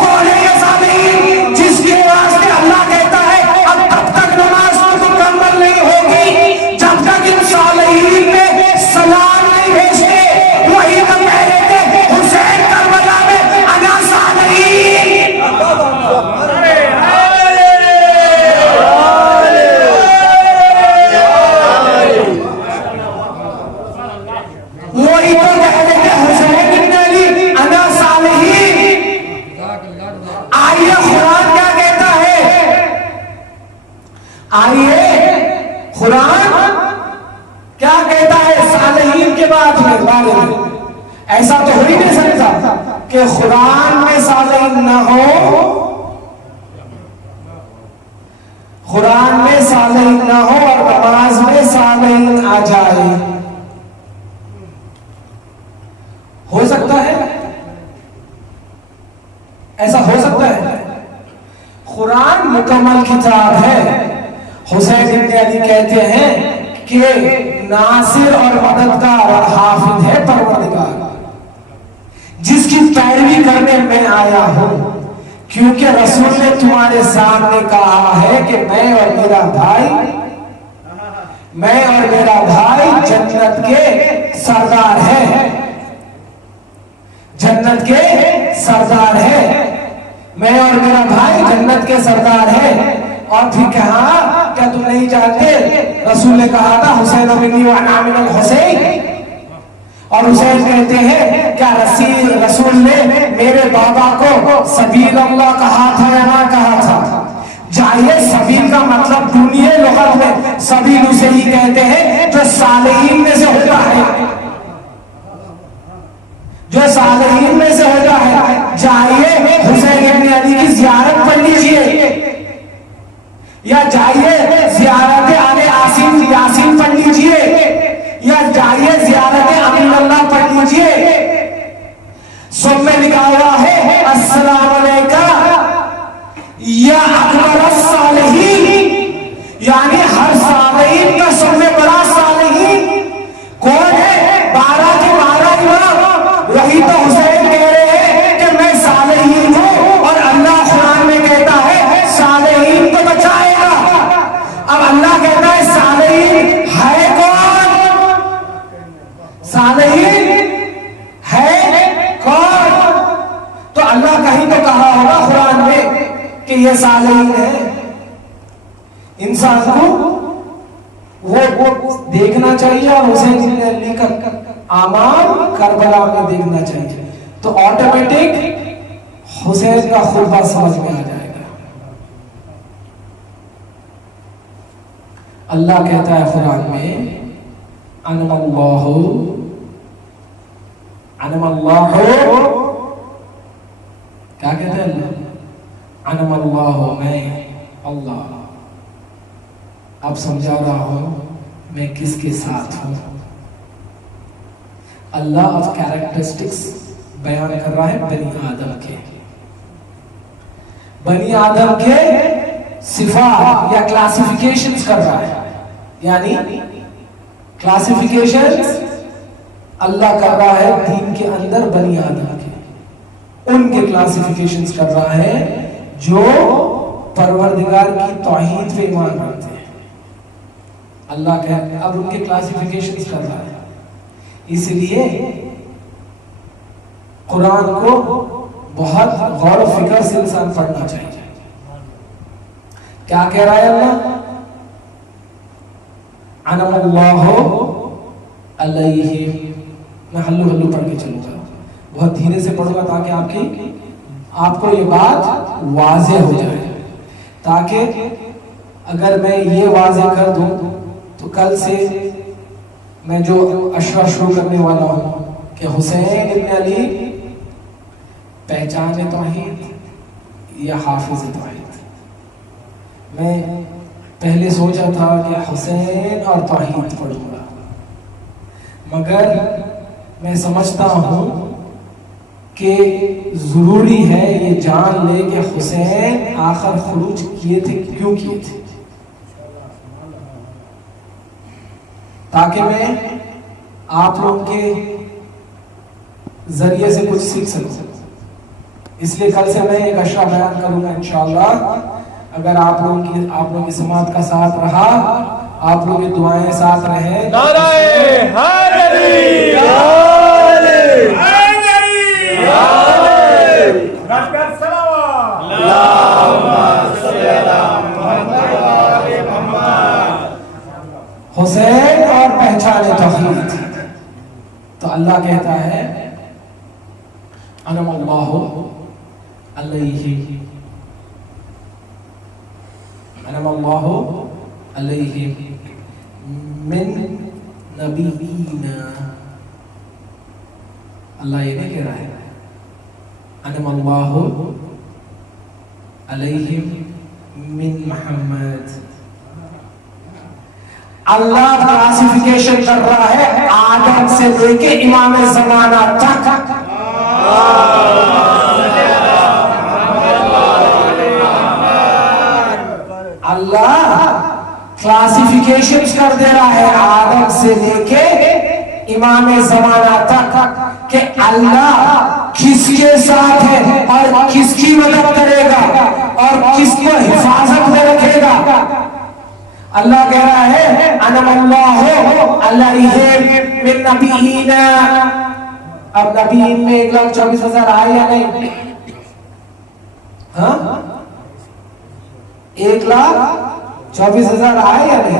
कौन है ये सालिहीन? जिसके वास्ते अल्लाह कहता है अब तब तक नमाज मुकम्मल नहीं होगी जब तक इन सालिहीन में सलाम नहीं भेजते। वही तो कह रहे थे हुसैन करबला में अना सालिहीन। वही तो कह रहे थे हुसैन इब्न अली अना सालिहीन। आइए कुरान क्या कहता है? आइए कुरान क्या कहता है सालिहीन के बारे में? ऐसा तो हो ही नहीं सकता कि कुरान में सालिहीन ना हो, कुरान में सालिहीन ना हो और नमाज में सालिहीन आ जाए। हो सकता है? ऐसा हो सकता है? कुरान मुकम्मल किताब है। हुसैन इब्न अली कहते हैं कि नासिर और मददगार और हाफिज है परवरदिगार, जिसकी पैरवी करने में आया हूं, क्योंकि रसूल ने तुम्हारे सामने कहा है कि मैं और मेरा भाई जन्नत के सरदार है, जन्नत के सरदार है, मैं और मेरा भाई जन्नत के सरदार है। और फिर कहा, क्या तुम नहीं जानते, रसूल ने कहा था हुसैन मिन्नी व अना मिनल हुसैन, और हुसैन कहते हैं क्या रसूल ने मेरे बाबा को सबील अल्लाह कहा था या ना कहा था? जाहिर सबील का मतलब दुनिया लुगत में सबील उसे ही कहते हैं जो सालेहीन में से होता है, जो सालेहीन में से होता है। जाइए हुसैन इब्न अली की जियारत पढ़ लीजिए, या जाइए जियारत आले यासीन पढ़ लीजिए, या जाइए जियारत अमीनुल्लाह पढ़ लीजिए। सब में लिखा हुआ है अस्सलाम अलैका या अकबर सालिहीन, यानी हर सालिहीन का सब में बड़ा सालिहीन कौन है? 12 के 12 इमाम। वही तो हुसैन कह रहे हैं कि मैं सालिहीन हूं, और अल्लाह कुरान में कहता है सालिहीन तो बचाएगा। अब अल्लाह कहता है सालिहीन है कौन? सालिहीन है कौन? तो अल्लाह कहीं तो कहा होगा कुरान में कि ये सालिहीन है। इंसान को वो देखना चाहिए, और हुसैन इब्न अली का आमाल करबला में देखना चाहिए, तो ऑटोमेटिक हुसैन का खुतबा समझ में आ जाएगा। अल्लाह कहता है कुरान में अनमल्लाहु क्या कहते हैं अल्लाह? अनमल्लाहु, मैं अल्लाह। अब समझा रहा हूं मैं किसके साथ हूं। अल्लाह अब कैरेक्टरिस्टिक्स बयान कर रहा है बनी आदम के सिफात या क्लासिफिकेशंस कर रहा है, यानी क्लासिफिकेशंस अल्लाह कर रहा है दीन के अंदर बनी आदम के, उनके क्लासिफिकेशंस कर रहा है जो परवरदिगार की तौहीद पे ईमान रखते हैं। अल्लाह कह अब उनके क्लासिफिकेशंस कर रहा है। इसलिए कुरान को बहुत गौर और फिक्र से इंसान पढ़ना चाहिए। क्या कह रहा है अल्लाह? अनमल्लाहु अलैहि, मैं हल्लू हल्लू पढ़ के चलूंगा, बहुत धीरे से पढ़ूंगा ताकि आपको ये बात वाज़ेह हो जाए, ताकि अगर मैं ये वाज़ेह कर दूं तो कल से मैं जो अशरा शुरू करने वाला हूं कि हुसैन इब्न अली पहचान तौहीद या हाफिज तौहीद। मैं पहले सोचा था कि हुसैन और तौहीद पढ़ूंगा, मगर मैं समझता हूं कि जरूरी है ये जान ले कि हुसैन आखिर खुरूज किए थे, क्यों किए थे, ताकि मैं आप लोगों के जरिए से कुछ सीख सकूं। इसलिए कल से मैं एक अशरा बयान करूंगा इंशाअल्लाह। अगर आप लोगों की समात का साथ रहा, आप लोगों की दुआएं साथ रहे। हुसैन और पहचाने तौहीद। तो अल्लाह कहता है अनमल्लाहु अलैहि, अनमल्लाहु अलैहि मिन नबीना। अल्लाह ये नहीं कह रहा है अनमल्लाहु अलैहि मिन मोहम्मद। अल्लाह क्लासिफिकेशन कर रहा है आदम से लेके इमाम ज़माना तक। क्लासिफिकेशंस कर दे रहा है आदम से लेके इमाम जमाना तक कि अल्लाह किसके साथ है और किसकी मदद करेगा और किसको हिफाजत में रखेगा। अल्लाह कह रहा है अनमल्लाहु अलैहि मिन नबीना। अब नबीन में 1,24,000 आए या नहीं? हाँ, 1,24,000 आए या नहीं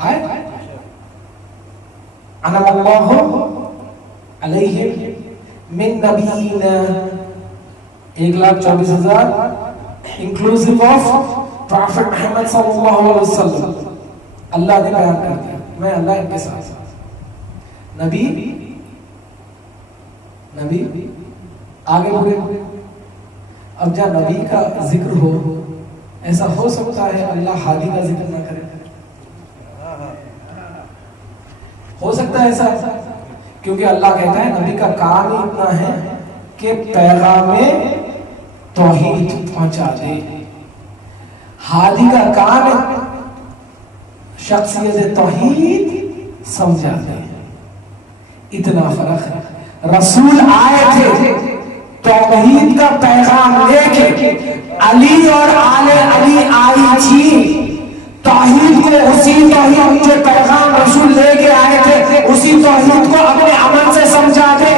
आए? अनमल्लाहु अलैहि मिन नबीना 1,24,000 इंक्लूसिव ऑफ प्रॉफिट मोहम्मद सल्लल्लाहु अलैहि वसल्लम। अल्लाह ने बयान कर दिया मैं अल्लाह इनके साथ। नबी नबी आगे बढ़े। अब जब नबी का जिक्र हो, ऐसा हो सकता है अल्लाह हादी का जिक्र ना करे? हो सकता है ऐसा, क्योंकि अल्लाह कहता है नबी का काम ही इतना है कि पैगाम तौहीद पहुंचा दे। हादी का काम है शख्सियत तौहीद समझा दे। इतना फर्क है। रसूल आए थे तौहीद का पैगाम लेके, अली और आले अली आई थी तौहीद को, उसी तौहीद जो पैगाम रसूल लेके आए थे उसी तौहीद को अपने अमल से समझा दे।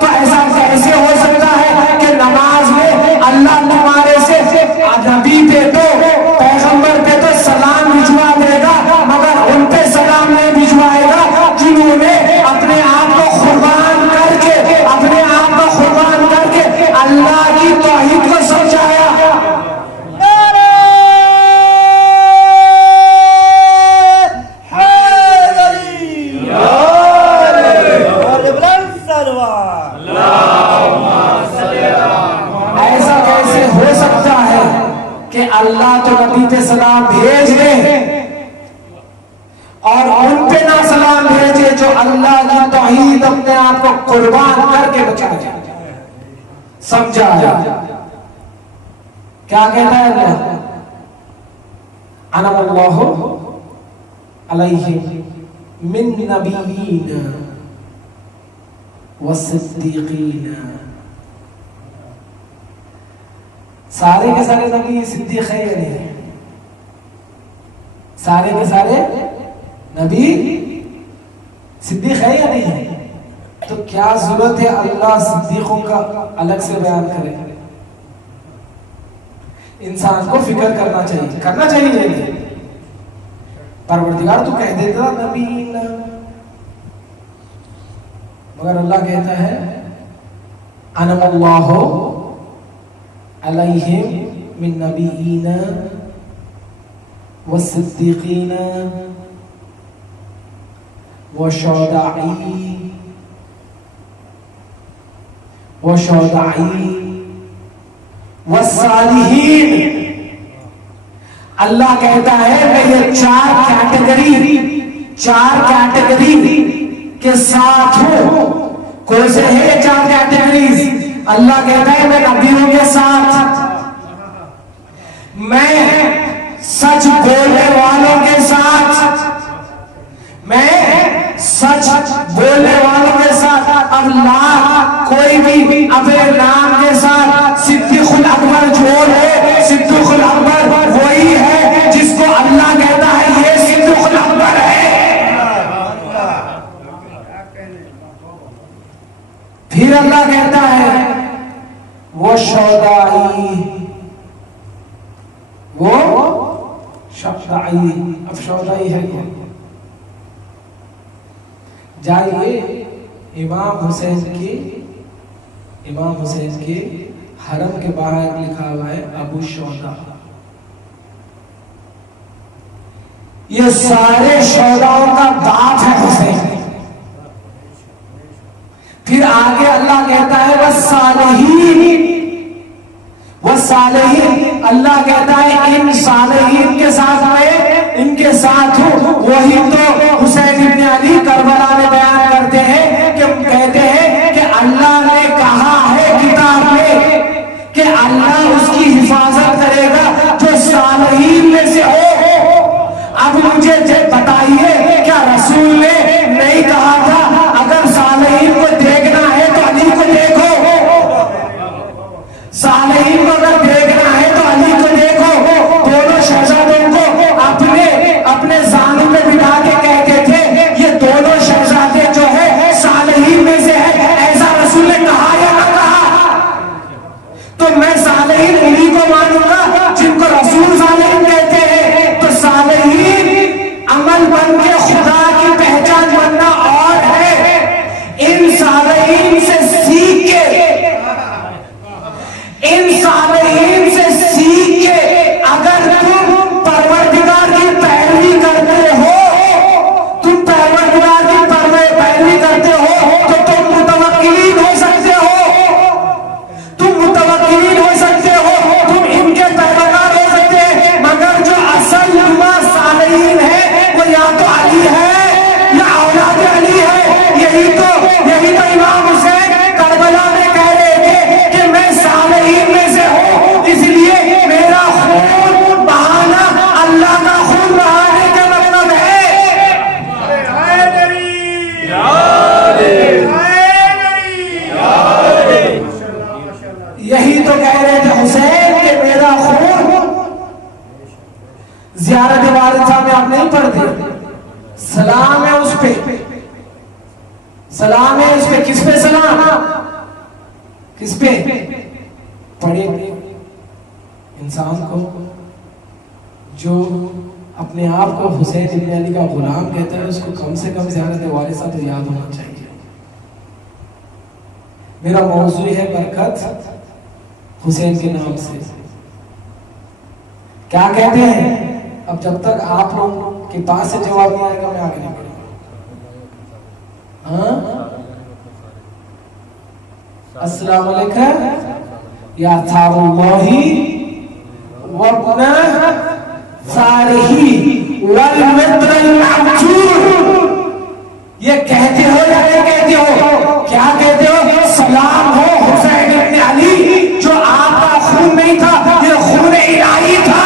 तो ऐसा कैसे हो सकता है कि नमाज में अल्लाह तुम्हारे से नबी पे तो पैगंबर पे तो सलाम भिजवा देगा, मगर उन पे सलाम नहीं भिजवाएगा जिन्होंने अपने आप को कुर्बान करके, अपने आप को कुर्बान करके अल्लाह की तौहीद को समझाया। अल्लाह तो नबी पे सलाम भेज दे और उन पे ना सलाम भेजे जो अल्लाह की तौहीद अपने आप को कुर्बान करके बचाया, समझाया। क्या कहता है अल्लाह? अनमल्लाहु अलैहि मिन नबीयीना वसिद्दीकीना। सारे के सारे नबी सिद्दीक है या नहीं? सारे के सारे नबी सिद्दीक है या नहीं है? तो क्या जरूरत है अल्लाह सिद्दीकों का अलग से बयान करे? इंसान को फिक्र करना चाहिए, करना चाहिए। परवरदिगार तो कह देता नबी, मगर अल्लाह कहता है अनमल्लाहु अलैहिम मिन नबीयीना वसिद्दीकीना वशुहदाई वसालिहीन। अल्लाह कहता है मैं ये चार कैटेगरी के साथ हूं। कौन से है चार कैटेगरीज? अल्लाह कहता है मैं नबियों के साथ, मैं सच बोलने वालों के साथ, मैं सच बोलने वालों के साथ। अल्लाह कोई भी अपने नाम के साथ सिद्दीकुल अकबर जोड़ है, सिद्दीकुल अकबर वही है जिसको अल्लाह कहता है ये सिद्दीकुल अकबर है। फिर अल्लाह कहता है वो शौदाई, वो शौदाई। अब शौदाई है क्या? जाइए इमाम हुसैन के हरम के बाहर लिखा हुआ है अबू शौदा। ये सारे शौदाओं का बाप है हुसैन। फिर आगे अल्लाह कहता है वह सालेहीन। अल्लाह कहता है इन सालेहीन के साथ में इनके साथ हूं। वही तो हुसैन इब्न अली करबला में बयान करते हैं कि कहते हैं कि अल्लाह ने कहा है किताब में कि अल्लाह उसकी हिफाजत करेगा जो सालेहीन में से हो। अब सालेहीन को अगर देखना है तो अली को देखो, दोनों शहजादों को अपने अपने जानू में बिठा के कहते थे ये दोनों शहजादे जो है सालेहीन में से है। ऐसा रसूल ने कहा या ना कहा? तो मैं सालेहीन उन्हीं को मानूंगा जिनको रसूल सालेहीन कहते हैं। तो सालेहीन अमल बन के खुदा की पहचान बनना और है, इन सालेहीन से सीख के, इन सालेहीन से सीख के अगर तुम परवरदिगार की पैरवी करते हो, तुम परवरदिगार की पैरवी करते हो तो तुम मुतवक्किलीन हो सकते हो, तुम मुतवक्किलीन हो सकते हो, तुम इनके पैरोकार हो सकते हैं। मगर जो असल नुमा सालेहीन है वो या तो अली है या औलाद अली है। यही तो इमाम हुसैन करबला में कह रहे थे कि मैं सालेहीन में से हूं, इसलिए मेरा खून बहाना अल्लाह का खून बहाने का मतलब है। यही तो कह रहे थे हुसैन कि मेरा खून, ज़ियारत वारिसा में आप नहीं पढ़ते, सलाम है उस पे, सलाम है उस पे। किस पे सलाम? किस पे? पढ़े इंसान को जो अपने आप को हुसैन इब्न अली का गुलाम कहता है, उसको कम से कम ज़ियारत वारिसा तो याद होना चाहिए। मेरा मौजू है बरकत हुसैन के नाम से। क्या कहते हैं? अब जब तक आप लोग के पास से जवाब नहीं आएगा मैं आगे नहीं बढ़ूंगा। अस्सलाम वालेकुम या थारुल्लाही वब्ना सारिही वल मित्रल ममजूर। ये कहते हो या नहीं कहते हो? क्या कहते हो? सलाम हो हुसैन इब्न अली, जो आपका खून नहीं था, ये खून इलाही था।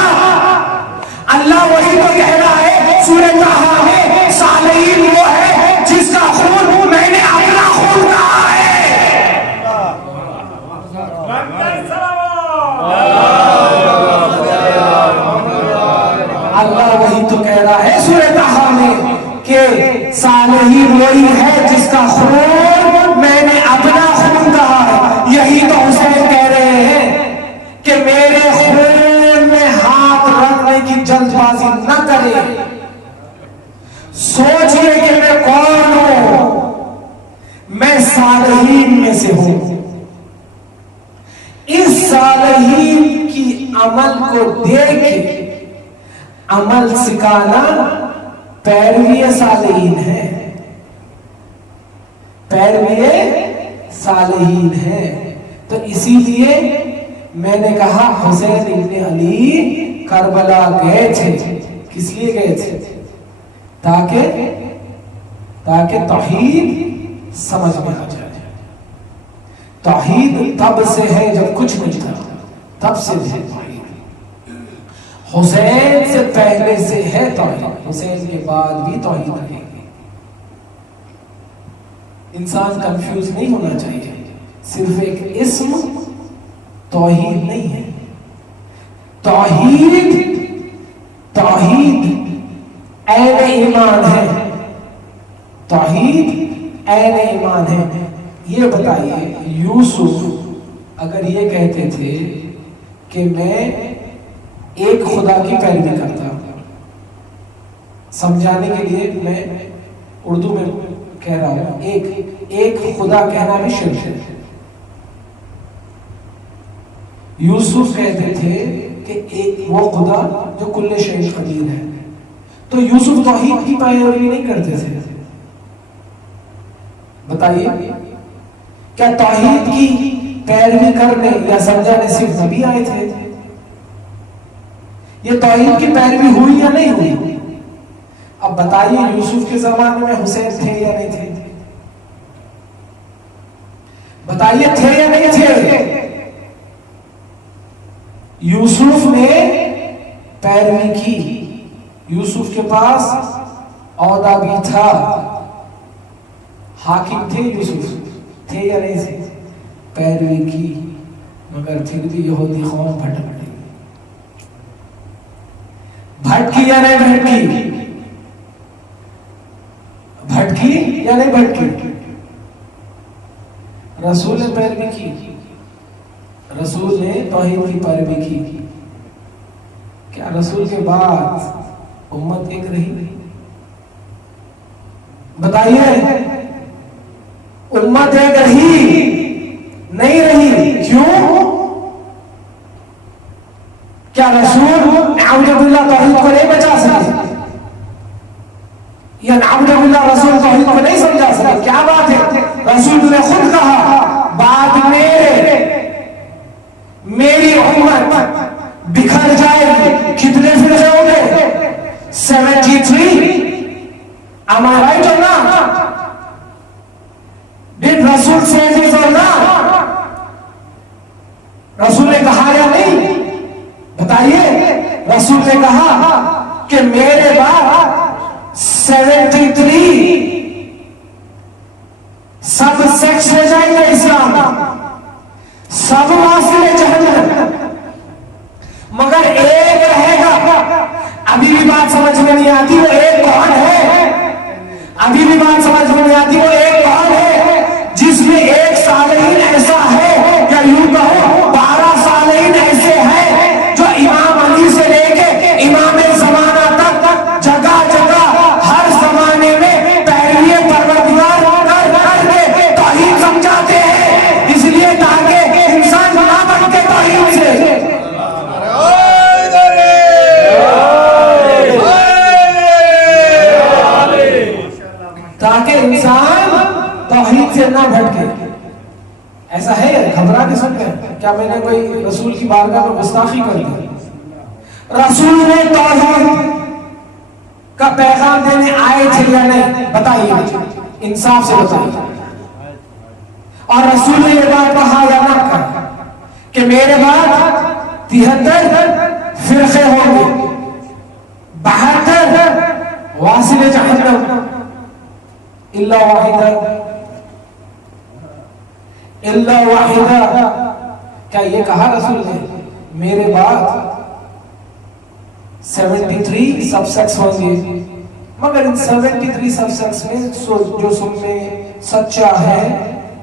अल्लाह वही तो कह रहा है सूरह ताहा में, सालेहीन वो है जिसका खून मैंने अपना खून कहा है। अल्लाह वही तो कह रहा है सूरह ताहा में कि सालेहीन वही है जिसका खून मैंने अपना खून कहा है। यही तो हुसैन कह रहे हैं कि मेरे खून में हाथ रखने की जल्दबाजी न करे, सोचिए कि मैं कौन हूं। मैं सालेहीन में से हूं। इस सालेहीन की अमल को देख के अमल सिखाना पैरवी सालेहीन है, पैरवी सालेहीन है। तो इसीलिए मैंने कहा हुसैन इब्न अली करबला गए थे। किस लिए गए थे? ताकि तौहीद समझ में आ जाए। तौहीद तब से है जब कुछ नहीं था, तब से है तौहीद। हुसैन से पहले से है तौहीद, हुसैन के बाद भी तौहीद रहेगी। इंसान कंफ्यूज नहीं होना चाहिए। सिर्फ एक इस्म तौहीद नहीं है। तौहीद ऐन ईमान है। तौहीद ऐन ईमान है। ये बताइए, यूसुफ अगर ये कहते थे कि मैं एक खुदा की पैरवी करता, समझाने के लिए मैं उर्दू में कह रहा हूं, एक खुदा कहना भी शिर्क है। यूसुफ कहते थे कि एक वो खुदा जो कुल्ले शैइन कदीर है। तो यूसुफ तौहीद की पैरवी नहीं करते थे। बताइए, क्या तौहीद की पैरवी करने या समझाने सिर्फ नबी आए थे? ये तौहीद की पैरवी हुई या नहीं हुई? अब बताइए, यूसुफ के जमाने में हुसैन थे या नहीं थे? बताइए, थे या नहीं थे? यूसुफ ने पैरवी की। यूसुफ के पास औहदा भी था, हाकिम थे यूसुफ, थे या नहीं थे? पैरवी की। मगर फिर भी यहूदी कौम भटकी। भटकी या नहीं भटकी? भटकी या नहीं भटकी? रसूल ने पैरवी की, रसूल ने तौहीद की पैरवी की। क्या रसूल के बाद उम्मत एक रही? बताइए, उम्मत एक रही? नहीं रही। क्यों? क्या रसूल नाउजुबिल्लाह तौहीद को नहीं बचा सके, या नाउजुबिल्लाह रसूल तौहीद को नहीं समझा सके? क्या बात है? रसूल ने खुद कहा, बाद में मेरी उम्मत बिखर जाएगी। कितने फिरके होंगे? 73। Am I right or not? Did Rasul say this or not? रसूल ने कहा या नहीं? बताइए। रसूल ने कहा कि मेरे बाद 73 सब सेक्स हो जाएंगे इस्लाम, सब वासिले जहन्नम, मगर एक रहेगा। अभी भी बात समझ में नहीं आती, वो एक कौन है? अभी भी बात समझ में नहीं आती, वो एक कौन है? जिसमें एक सालेहीन ऐसा है, या यूं कहो 12 सालेहीन ऐसे हैं जो इमाम अली से लेके इमाम ज़माना तक जगह जगह हर जमाने में पैरवी परवरदिगार करके तौहीद समझाते हैं, इसलिए ताकि इंसान ना भटके तौहीद से। ताकि इंसान तौहीद से ना भटके। ऐसा है? घबरा के सुनते हैं क्या मैंने कोई रसूल की बारगाह में गुस्ताखी कर दी? रसूल ने तौहीद का पैगाम देने आए थे या नहीं? बताइए, इंसाफ से बताइए। और रसूल ने ये बात कहा या ना कहा कि मेरे बाद 73 फिरके होंगे, 72 वासिले जहन्नम इल्ला वाहिदा, इल्ला वाहिदा। क्या ये कहा रसूल ने? मेरे बाद 73 सबसेक्स होंगे, मगर इन 73 सबसेक्स में जो सुनने सच्चा है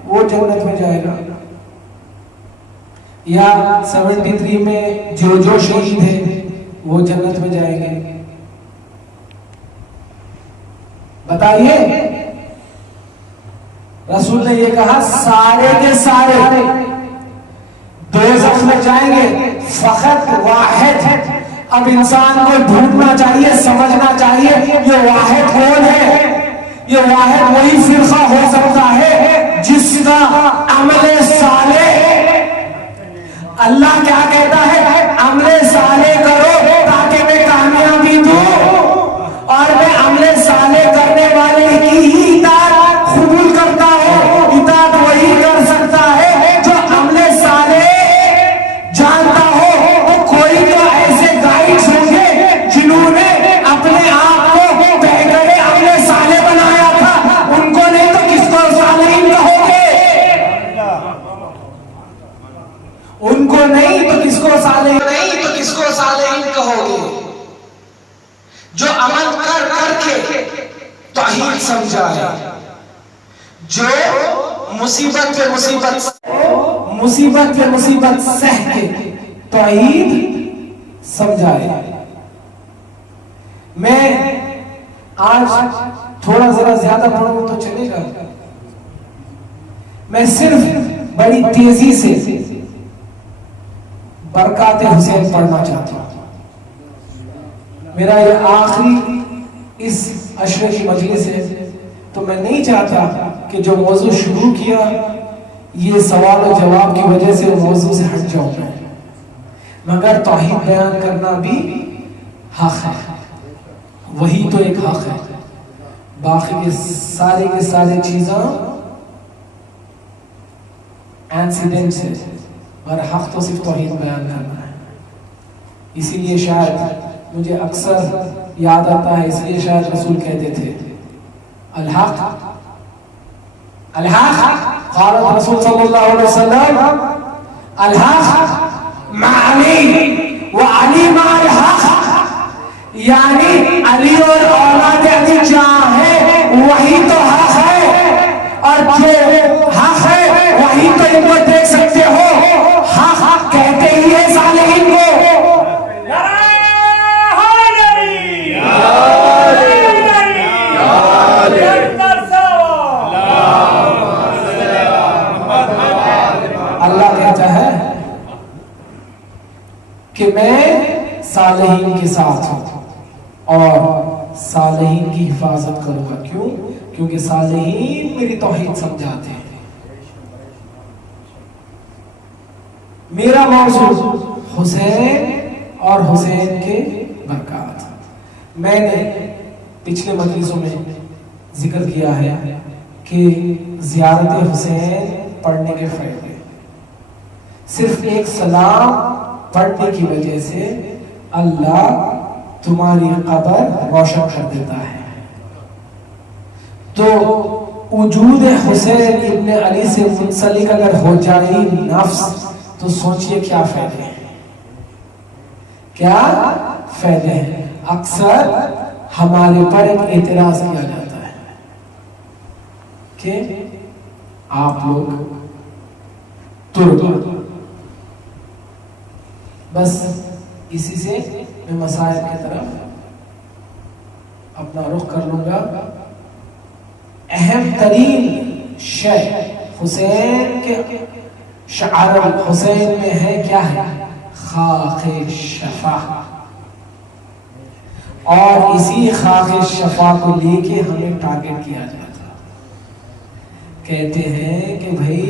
वो जन्नत में जाएगा, या 73 में जो शहीद है वो जन्नत में जाएंगे। बताइए। रसूल ने ये कहा सारे के सारे दोज़ख में जाएंगे, फकत वाहिद। अब इंसान को ढूंढना चाहिए, समझना चाहिए ये वाहिद कौन है। ये वाहिद वही फिरका हो सकता है जिसका अमले साले, अल्लाह क्या कहता है? अमले साले करो ताकि मैं कामयाबी दूं, और मैं अमले साले करने वाले की ही इताअत कबूल करता हूं। इताअत वही कर सकता है जो अमले साले जानता हो। वो कोई तो ऐसे गाइड्स होंगे जिन्होंने अपने आप को बेहतरे अमले साले बनाया था, उनको नहीं तो किसको सालेहीन कहोगे? उनको नहीं तो किसको सालेहीन कहोगे? जो अमल कर करके तौहीद समझा है, जो मुसीबत पे मुसीबत सह के तौहीद समझा है। मैं आज थोड़ा जरा ज्यादा पढ़ूं तो चलेगा। मैं सिर्फ बड़ी तेजी से बरकात हुसैन पढ़ना चाहता हूं। मेरा ये आखिरी इस अशरे की मजलिस है, तो मैं नहीं चाहता कि जो मौजू शुरू किया ये सवाल और जवाब की वजह से मौजू से हट जाऊंगा, मगर तौहीद बयान करना भी हक है, वही तो एक हक है। बाकी के सारे चीज़ें इंसिडेंट है, और हक तो सिर्फ तौहीद बयान करना है। इसीलिए शायद मुझे अक्सर याद आता है, इसलिए शायद रसूल कहते थे अल-हक़ क़ाल रसूल सल्लल्लाहु अलैहि वसल्लम अल हक मा अली व अली मा अल हक, यानी अली और औलाद अली जहां है वही तो हक है, और जो हक है वही तो इनको देख सकते हो। हक कहते ही है सालेहीन को। अल्लाह कहता है कि मैं सालेहीन के साथ हूं और सालेहीन की हिफाजत करूंगा। क्यों? क्योंकि सालेहीन मेरी तौहीद समझाते हैं। मेरा मौजू हुसैन और हुसैन के बरकत। मैंने पिछले मजलिसों में जिक्र किया है कि ज़ियारत हुसैन पढ़ने के फायदे, सिर्फ एक सलाम पढ़ने की वजह से अल्लाह तुम्हारी कब्र रोशन कर देता है। तो वजूद हुसैन इब्न अली से मुंसलिक अगर हो जाए नफ्स, तो सोचिए क्या फायदे हैं, क्या फायदे हैं। अक्सर हमारे पर एक एतराज किया जाता है कि आप लोग तुर्क, बस इसी से मैं मसाइल की तरफ अपना रुख कर लूंगा। अहम तरीन शय हुसैन के शार हुसैन में है, क्या है? खाके शफा। और इसी खाके शफा को लेके हमें टारगेट किया जाता। कहते हैं कि भाई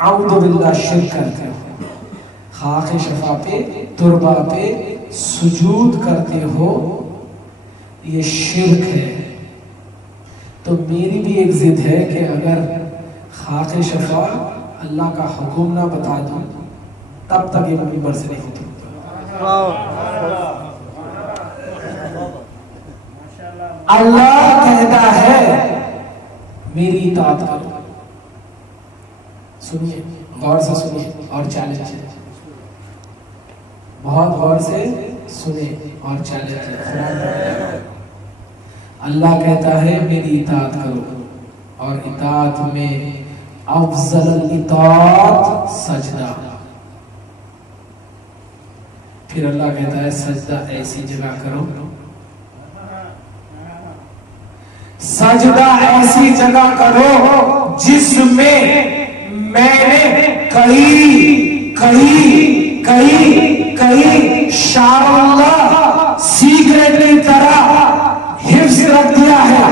आऊज़ु बिल्लाह शिर्क करते हो, खाके शफा पे तुरबा पे सुजूद करते हो, ये शिर्क है। तो मेरी भी एक जिद है कि अगर खाके शफा अल्लाह का हुक्म ना बता दूं तब तक ये मिंबर से नहीं होती। अल्लाह कहता है मेरी इताअत करो। सुनिए, गौर से सुनिए और चैलेंज है, बहुत गौर से सुने और चैलेंज है। अल्लाह कहता है मेरी इताअत करो, और इताअत में अफजल इताअत सजदा। फिर अल्लाह कहता है सजदा ऐसी जगह करो, सजदा ऐसी जगह करो जिसमें मैंने कहीं शाअल्लाह सीक्रेट की तरह हिफ्ज रख दिया है।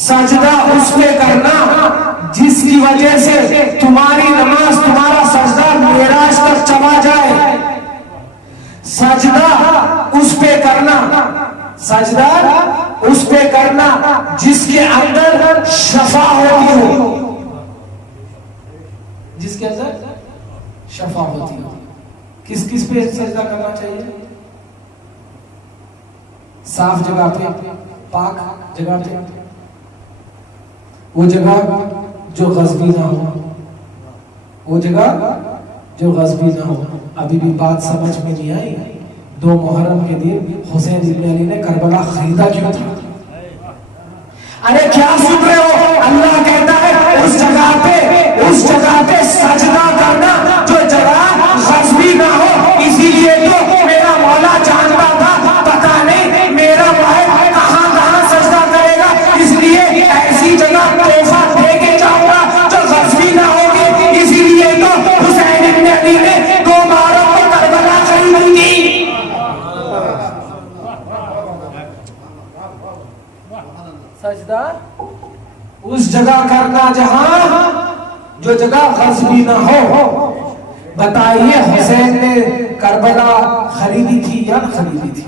सजदा उस पे करना जिसकी वजह से तुम्हारी नमाज, तुम्हारा सजदा मेराज तक चला जाए। सजदा उस पे करना, सजदा उस पे करना जिसके अंदर शफा होती हो, जिसके अंदर शफा होती हो। किस किस पे सजदा करना चाहिए? साफ जगह पे, पाक जगह पे, वो जगह जो गज़बी ना हो, वो जगह जो गज़बी ना हो। अभी भी बात समझ में नहीं आई। 2 मुहर्रम के दिन हुसैन इब्न अली ने करबला खरीदा क्यों था? अरे क्या सुन रहे हो? अल्लाह कहता है उस जगह पे सजदा करना जो जगह गज़बी ना हो। इसीलिए तो मेरा मौला जानता था, पता नहीं मेरा भाई कहां सजदा करेगा, इसलिए ऐसी जगह तोहफा दे के जाऊंगा जो गज़बी ना होगी। इसीलिए तो हुसैन इब्न अली ने 2 मुहर्रम को करबला खरीदी थी। सजदा उस जगह करना जो जगह गज़बी ना हो। बताइए हुसैन ने करबला खरीदी थी या न खरीदी थी?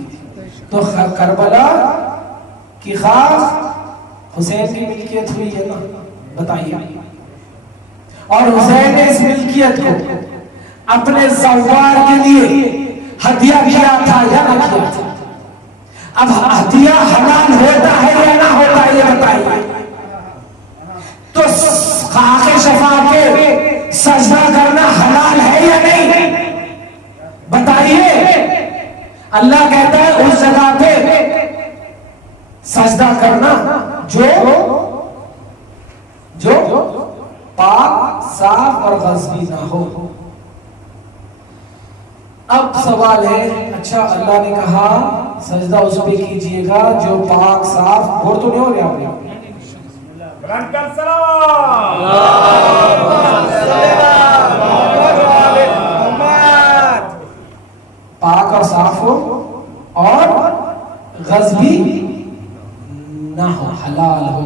तो करबला की खास हुसैन की मिल्कियत हुई है ना? बताइए। और हुसैन ने इस मिल्कियत को अपने ज़व्वार के लिए हदिया किया था या ना किया था? अब हदिया हलाल होता है या ना होता है, ये बताइए। तो खाके शफा के सजदा करना हलाल है या नहीं? बताइए। अल्लाह कहता है उस जगह पे सजदा करना जो पाक, साफ और गज़बी ना हो। अब सवाल है, अच्छा अल्लाह ने कहा सजदा उस पे कीजिएगा जो पाक, साफ, और तो नहीं हो रहे आप? पाक और साफ हो और गज़बी ना हो, हलाल हो।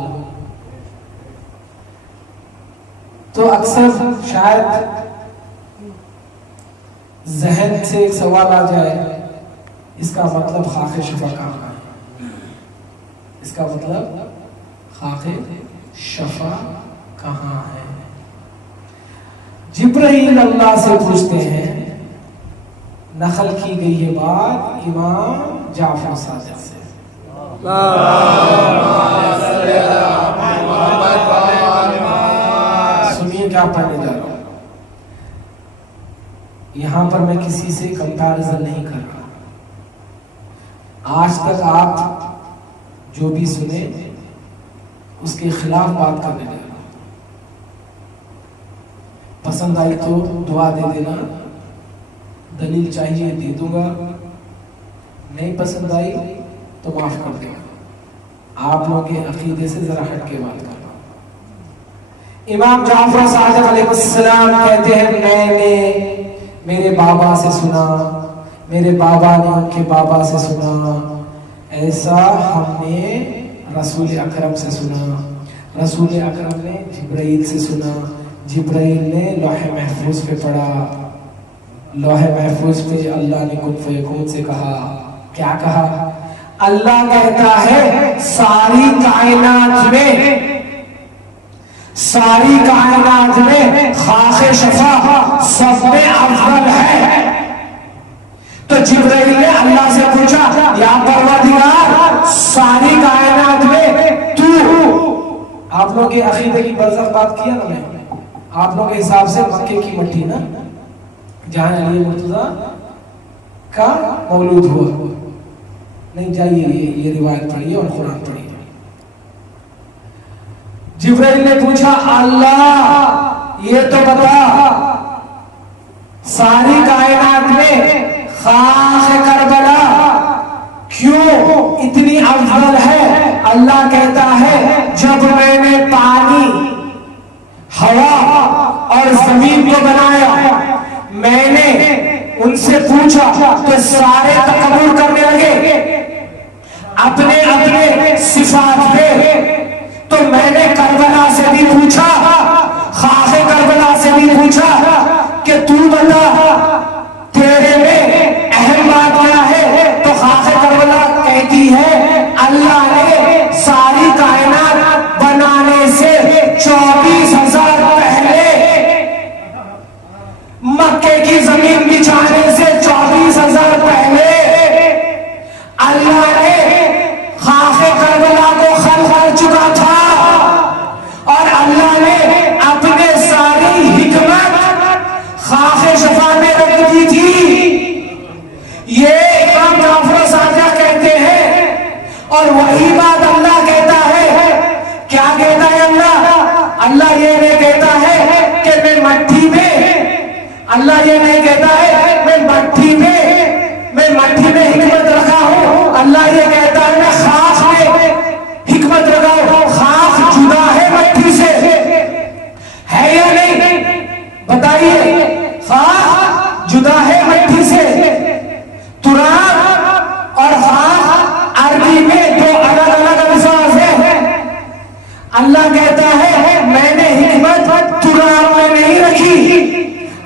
तो अक्सर शायद जहन से एक सवाल आ जाए, इसका मतलब खाके शफा कहाँ है? इसका मतलब खाके शफा कहाँ है? जिब्राइल अल्लाह से पूछते हैं, नकल की गई है बात इमाम जाफर सादिक से। सुनिए क्या पढ़ने जा रहा हूं। यहां पर मैं किसी से कंपैरिजन नहीं कर रहा। आज तक आप जो भी सुने उसके खिलाफ बात करने लगा। पसंद आई तो दुआ दे देना, दलील चाहिए दे दूंगा, नहीं पसंद आई तो माफ कर देगा। आप लोगों के अकीदे से जरा हट के बात कर रहा हूं। इमाम जाफर सादिक अलैहिस्सलाम कहते हैं, मैंने मेरे बाबा से सुना, मेरे बाबा ने उनके बाबा से सुना, ऐसा हमने रसूल अकरम से सुना, रसूल अकरम ने जिब्राइल से सुना, जिब्राइल ने लौहे महफूज पे पढ़ा, लौहे महफूज पे अल्लाह ने कुन फयकून से कहा। क्या कहा? अल्लाह कहता है सारी कायनात में खासे शफा सब में अफजल है। तो जिब्राइल ने अल्लाह से पूछा, या परवरदिगार सारी कायनात में तू, आप लोग के अकीदे की बरसक बात किया ना मैं, आप लोग के हिसाब से मक्के की मट्टी ना, जहां अली मुर्तजा का मौलूद हुआ, नहीं जाइए ये रिवायत पढ़िए और कुरान पढ़िए। जिब्राइल ने पूछा, अल्लाह ये तो बता सारी कायनात में खास करबला क्यों इतनी अफजल है? अल्लाह कहता है जब मैंने पानी, हवा और जमीन को बनाया, मैंने उनसे पूछा तो सारे तकब्बुर करने लगे अपने अपने सिफात पे। तो मैंने करबला से भी पूछा, खासे करबला से भी पूछा कि तू बता तेरे में अहम बात क्या है? तो खासे करबला कहती है अल्लाह ने सारी कायनात बनाने से 24,000 पहले, मक्के की जमीन बिछाने से 24,000 पहले अल्लाह ने खाके करबला को खल्क कर चुका था और अल्लाह ने अपने सारी हिकमत खाके शफा में रख दी थी। ये इमाम जाफर सादिक कहते हैं और वही बात अल्लाह कहता है। क्या कहता है अल्लाह? अल्लाह ये नहीं कहता है कि मैं मट्टी में, अल्लाह ये नहीं कहता है मैं मट्टी में हिकमत रखा हूं। अल्लाह ये कहता है मैं खास में हिकमत रखा हूं। खास जुदा है मट्टी से, है या नहीं? बताइए, खास जुदा है मट्टी से। तुराब और खास अरबी में दो अलग अलग अल्फाज है। अल्लाह कहता है मैंने हिकमत तुराब में नहीं रखी।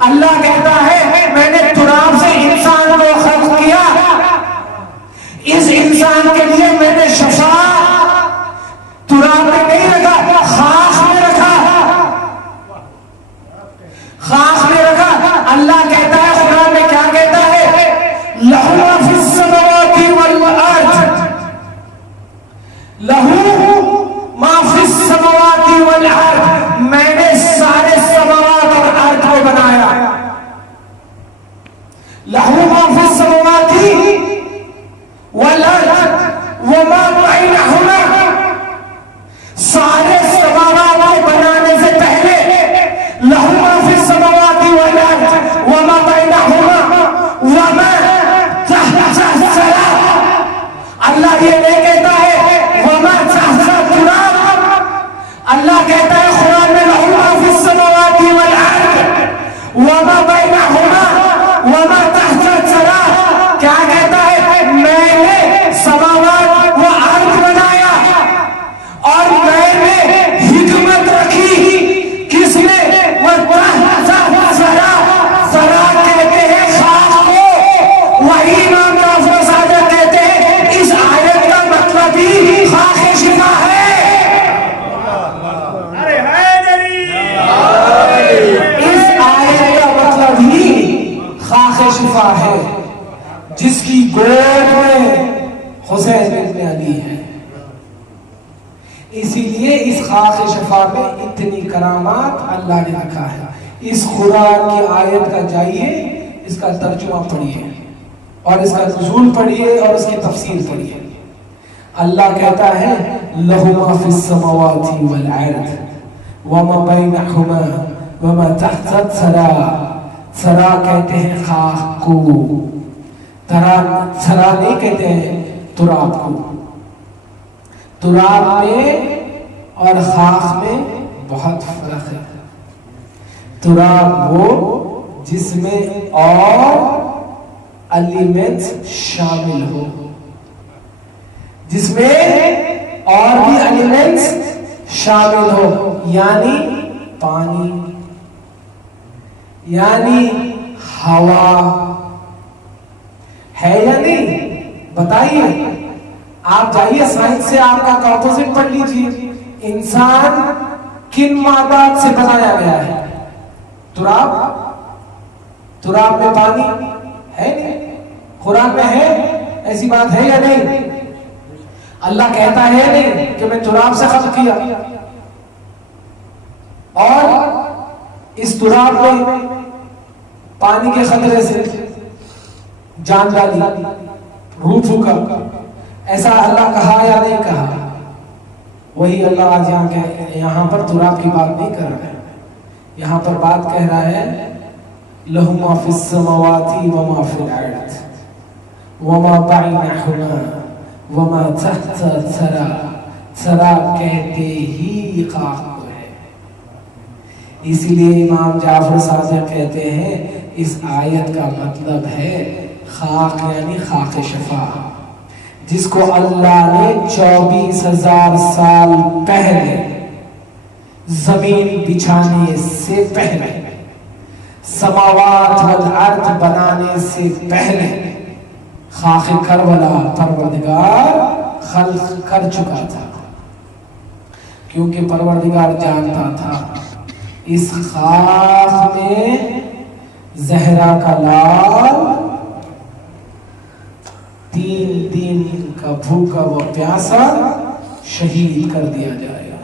अल्लाह कहता है मैंने तुराब से इंसान को खल्क किया, इस इंसान के लिए मैंने शफा तुराब में नहीं रखा, खास में रखा, खास में रखा। अल्लाह कहता है कुरान में, क्या कहता है? लहू मा फिस समावाति वल अर्ज, लहू मा फिस समावाति वल अर्ज, मैंने सारे समावात और अर्ज लहू मा फिस समावाति वल अर्द व मा बैनहुमा, सारे समावात को बनाने से पहले लहू मा फिस समावाति वल अर्द व मा बैनहुमा व मा तहत सरा। अल्लाह ये नहीं कहता है व मा तहत तुराब, अल्लाह कहता है कुरान में लहू मा फिस समावाति वल अर्द व मा बैनहुमा व मा तहत सरा। क्या कहता है? मैंने समावात व अर्द बनाया और मैंने हिकमत रखी किसमें? व तहत सरा। सरा कहते हैं खाक को। वही इमाम जाफर सादिक कहते हैं इस आयत का मतलब ही खाक शिफा है। अरे हैदरी, इस आयत का मतलब ही खाक शिफा है, जिसकी गोद में हुसैन इब्न अली है। इसीलिए इस खाक शिफा में इतनी करामात अल्लाह ने रखा है। इस कुरान की आयत का जाइए, इसका तर्जुमा पढ़िए और इसका नुज़ूल पढ़िए और इसकी तफसीर पढ़िए। अल्लाह कहता है लहू मा फिस समावाति वल अर्द व मा बैनहुमा व मा तहत सरा। सरा कहते हैं खाक को, सरा नहीं कहते हैं तुराब को। तुराब में और खाक में बहुत फर्क है। तुराब वो जिसमें और एलिमेंट्स शामिल हो, जिसमें और भी एलिमेंट्स शामिल हो, यानी पानी, यानी हवा है या नहीं? बताइए। आप जाइए साइंस से आपका कंपोजिट पढ़ लीजिए। इंसान किन मादात से बनाया गया है? तुराब। तुराब में पानी है नहीं? कुरान में है? ऐसी बात है या नहीं? अल्लाह कहता है नहीं कि मैं तुराब से खल्क किया और इस तुराब में पानी के खतरे से जान डाली, रूह फूका। ऐसा अल्लाह कहा या नहीं कहा? वही अल्लाह आज यहाँ पर तुराब की बात नहीं कर रहा है। यहाँ पर बात कह रहा है लहू मा फिस समावाति व मा फिल अर्द व मा बैनहुमा व मा तहत सरा। सरा कहते ही खाक को है। इसीलिए इमाम जाफर सादिक कहते हैं इस आयत का मतलब है खाक, यानी खाक शिफा, जिसको अल्लाह ने 24,000 साल पहले जमीन बिछाने से पहले, समावात वल अर्द बनाने से पहले खाक करबला परवरदिगार खल्क कर चुका था। क्योंकि परवरदिगार जानता था इस खाक में जहरा का लाल 3 दिन का भूखा व प्यासा शहीद कर दिया जाएगा।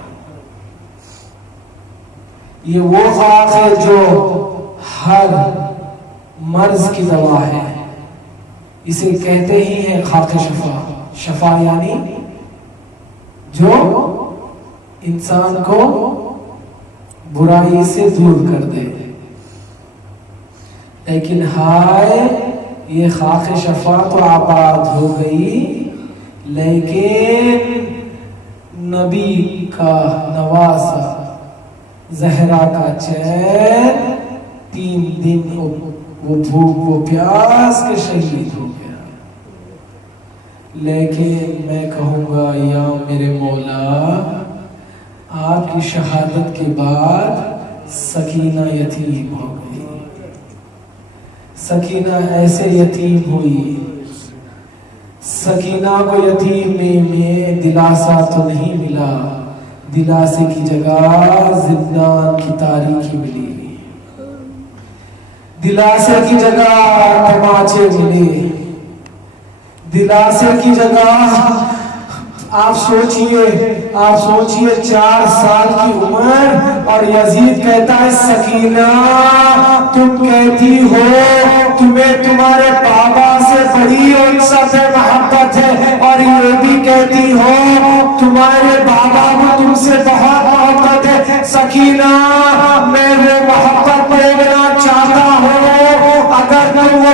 ये वो खाक है जो हर मर्ज की दवा है। इसे कहते ही है खाक शफा। शफा यानी जो इंसान को बुराई से दूर कर दे। लेकिन हाय ये खाक शफा तो आबाद हो गई, लेकिन नबी का नवासा जहरा का चैन 3 दिन वो भूख वो प्यास के शहीद हो गया। लेकिन मैं कहूँगा या मेरे मौला, आपकी शहादत के बाद सकीना यतीम हो गई। सकीना ऐसे यतीम हुई, सकीना को यतीम में दिलासा तो नहीं मिला, दिलासे की जगह जिंदान की तारीखी मिली। दिलासे की जगह तमाचे मिले, दिलासे की जगह आप सोचिए 4 साल की उम्र और यजीद कहता है सकीना तुम कहती हो तुम्हें तुम्हारे अगर तुम वो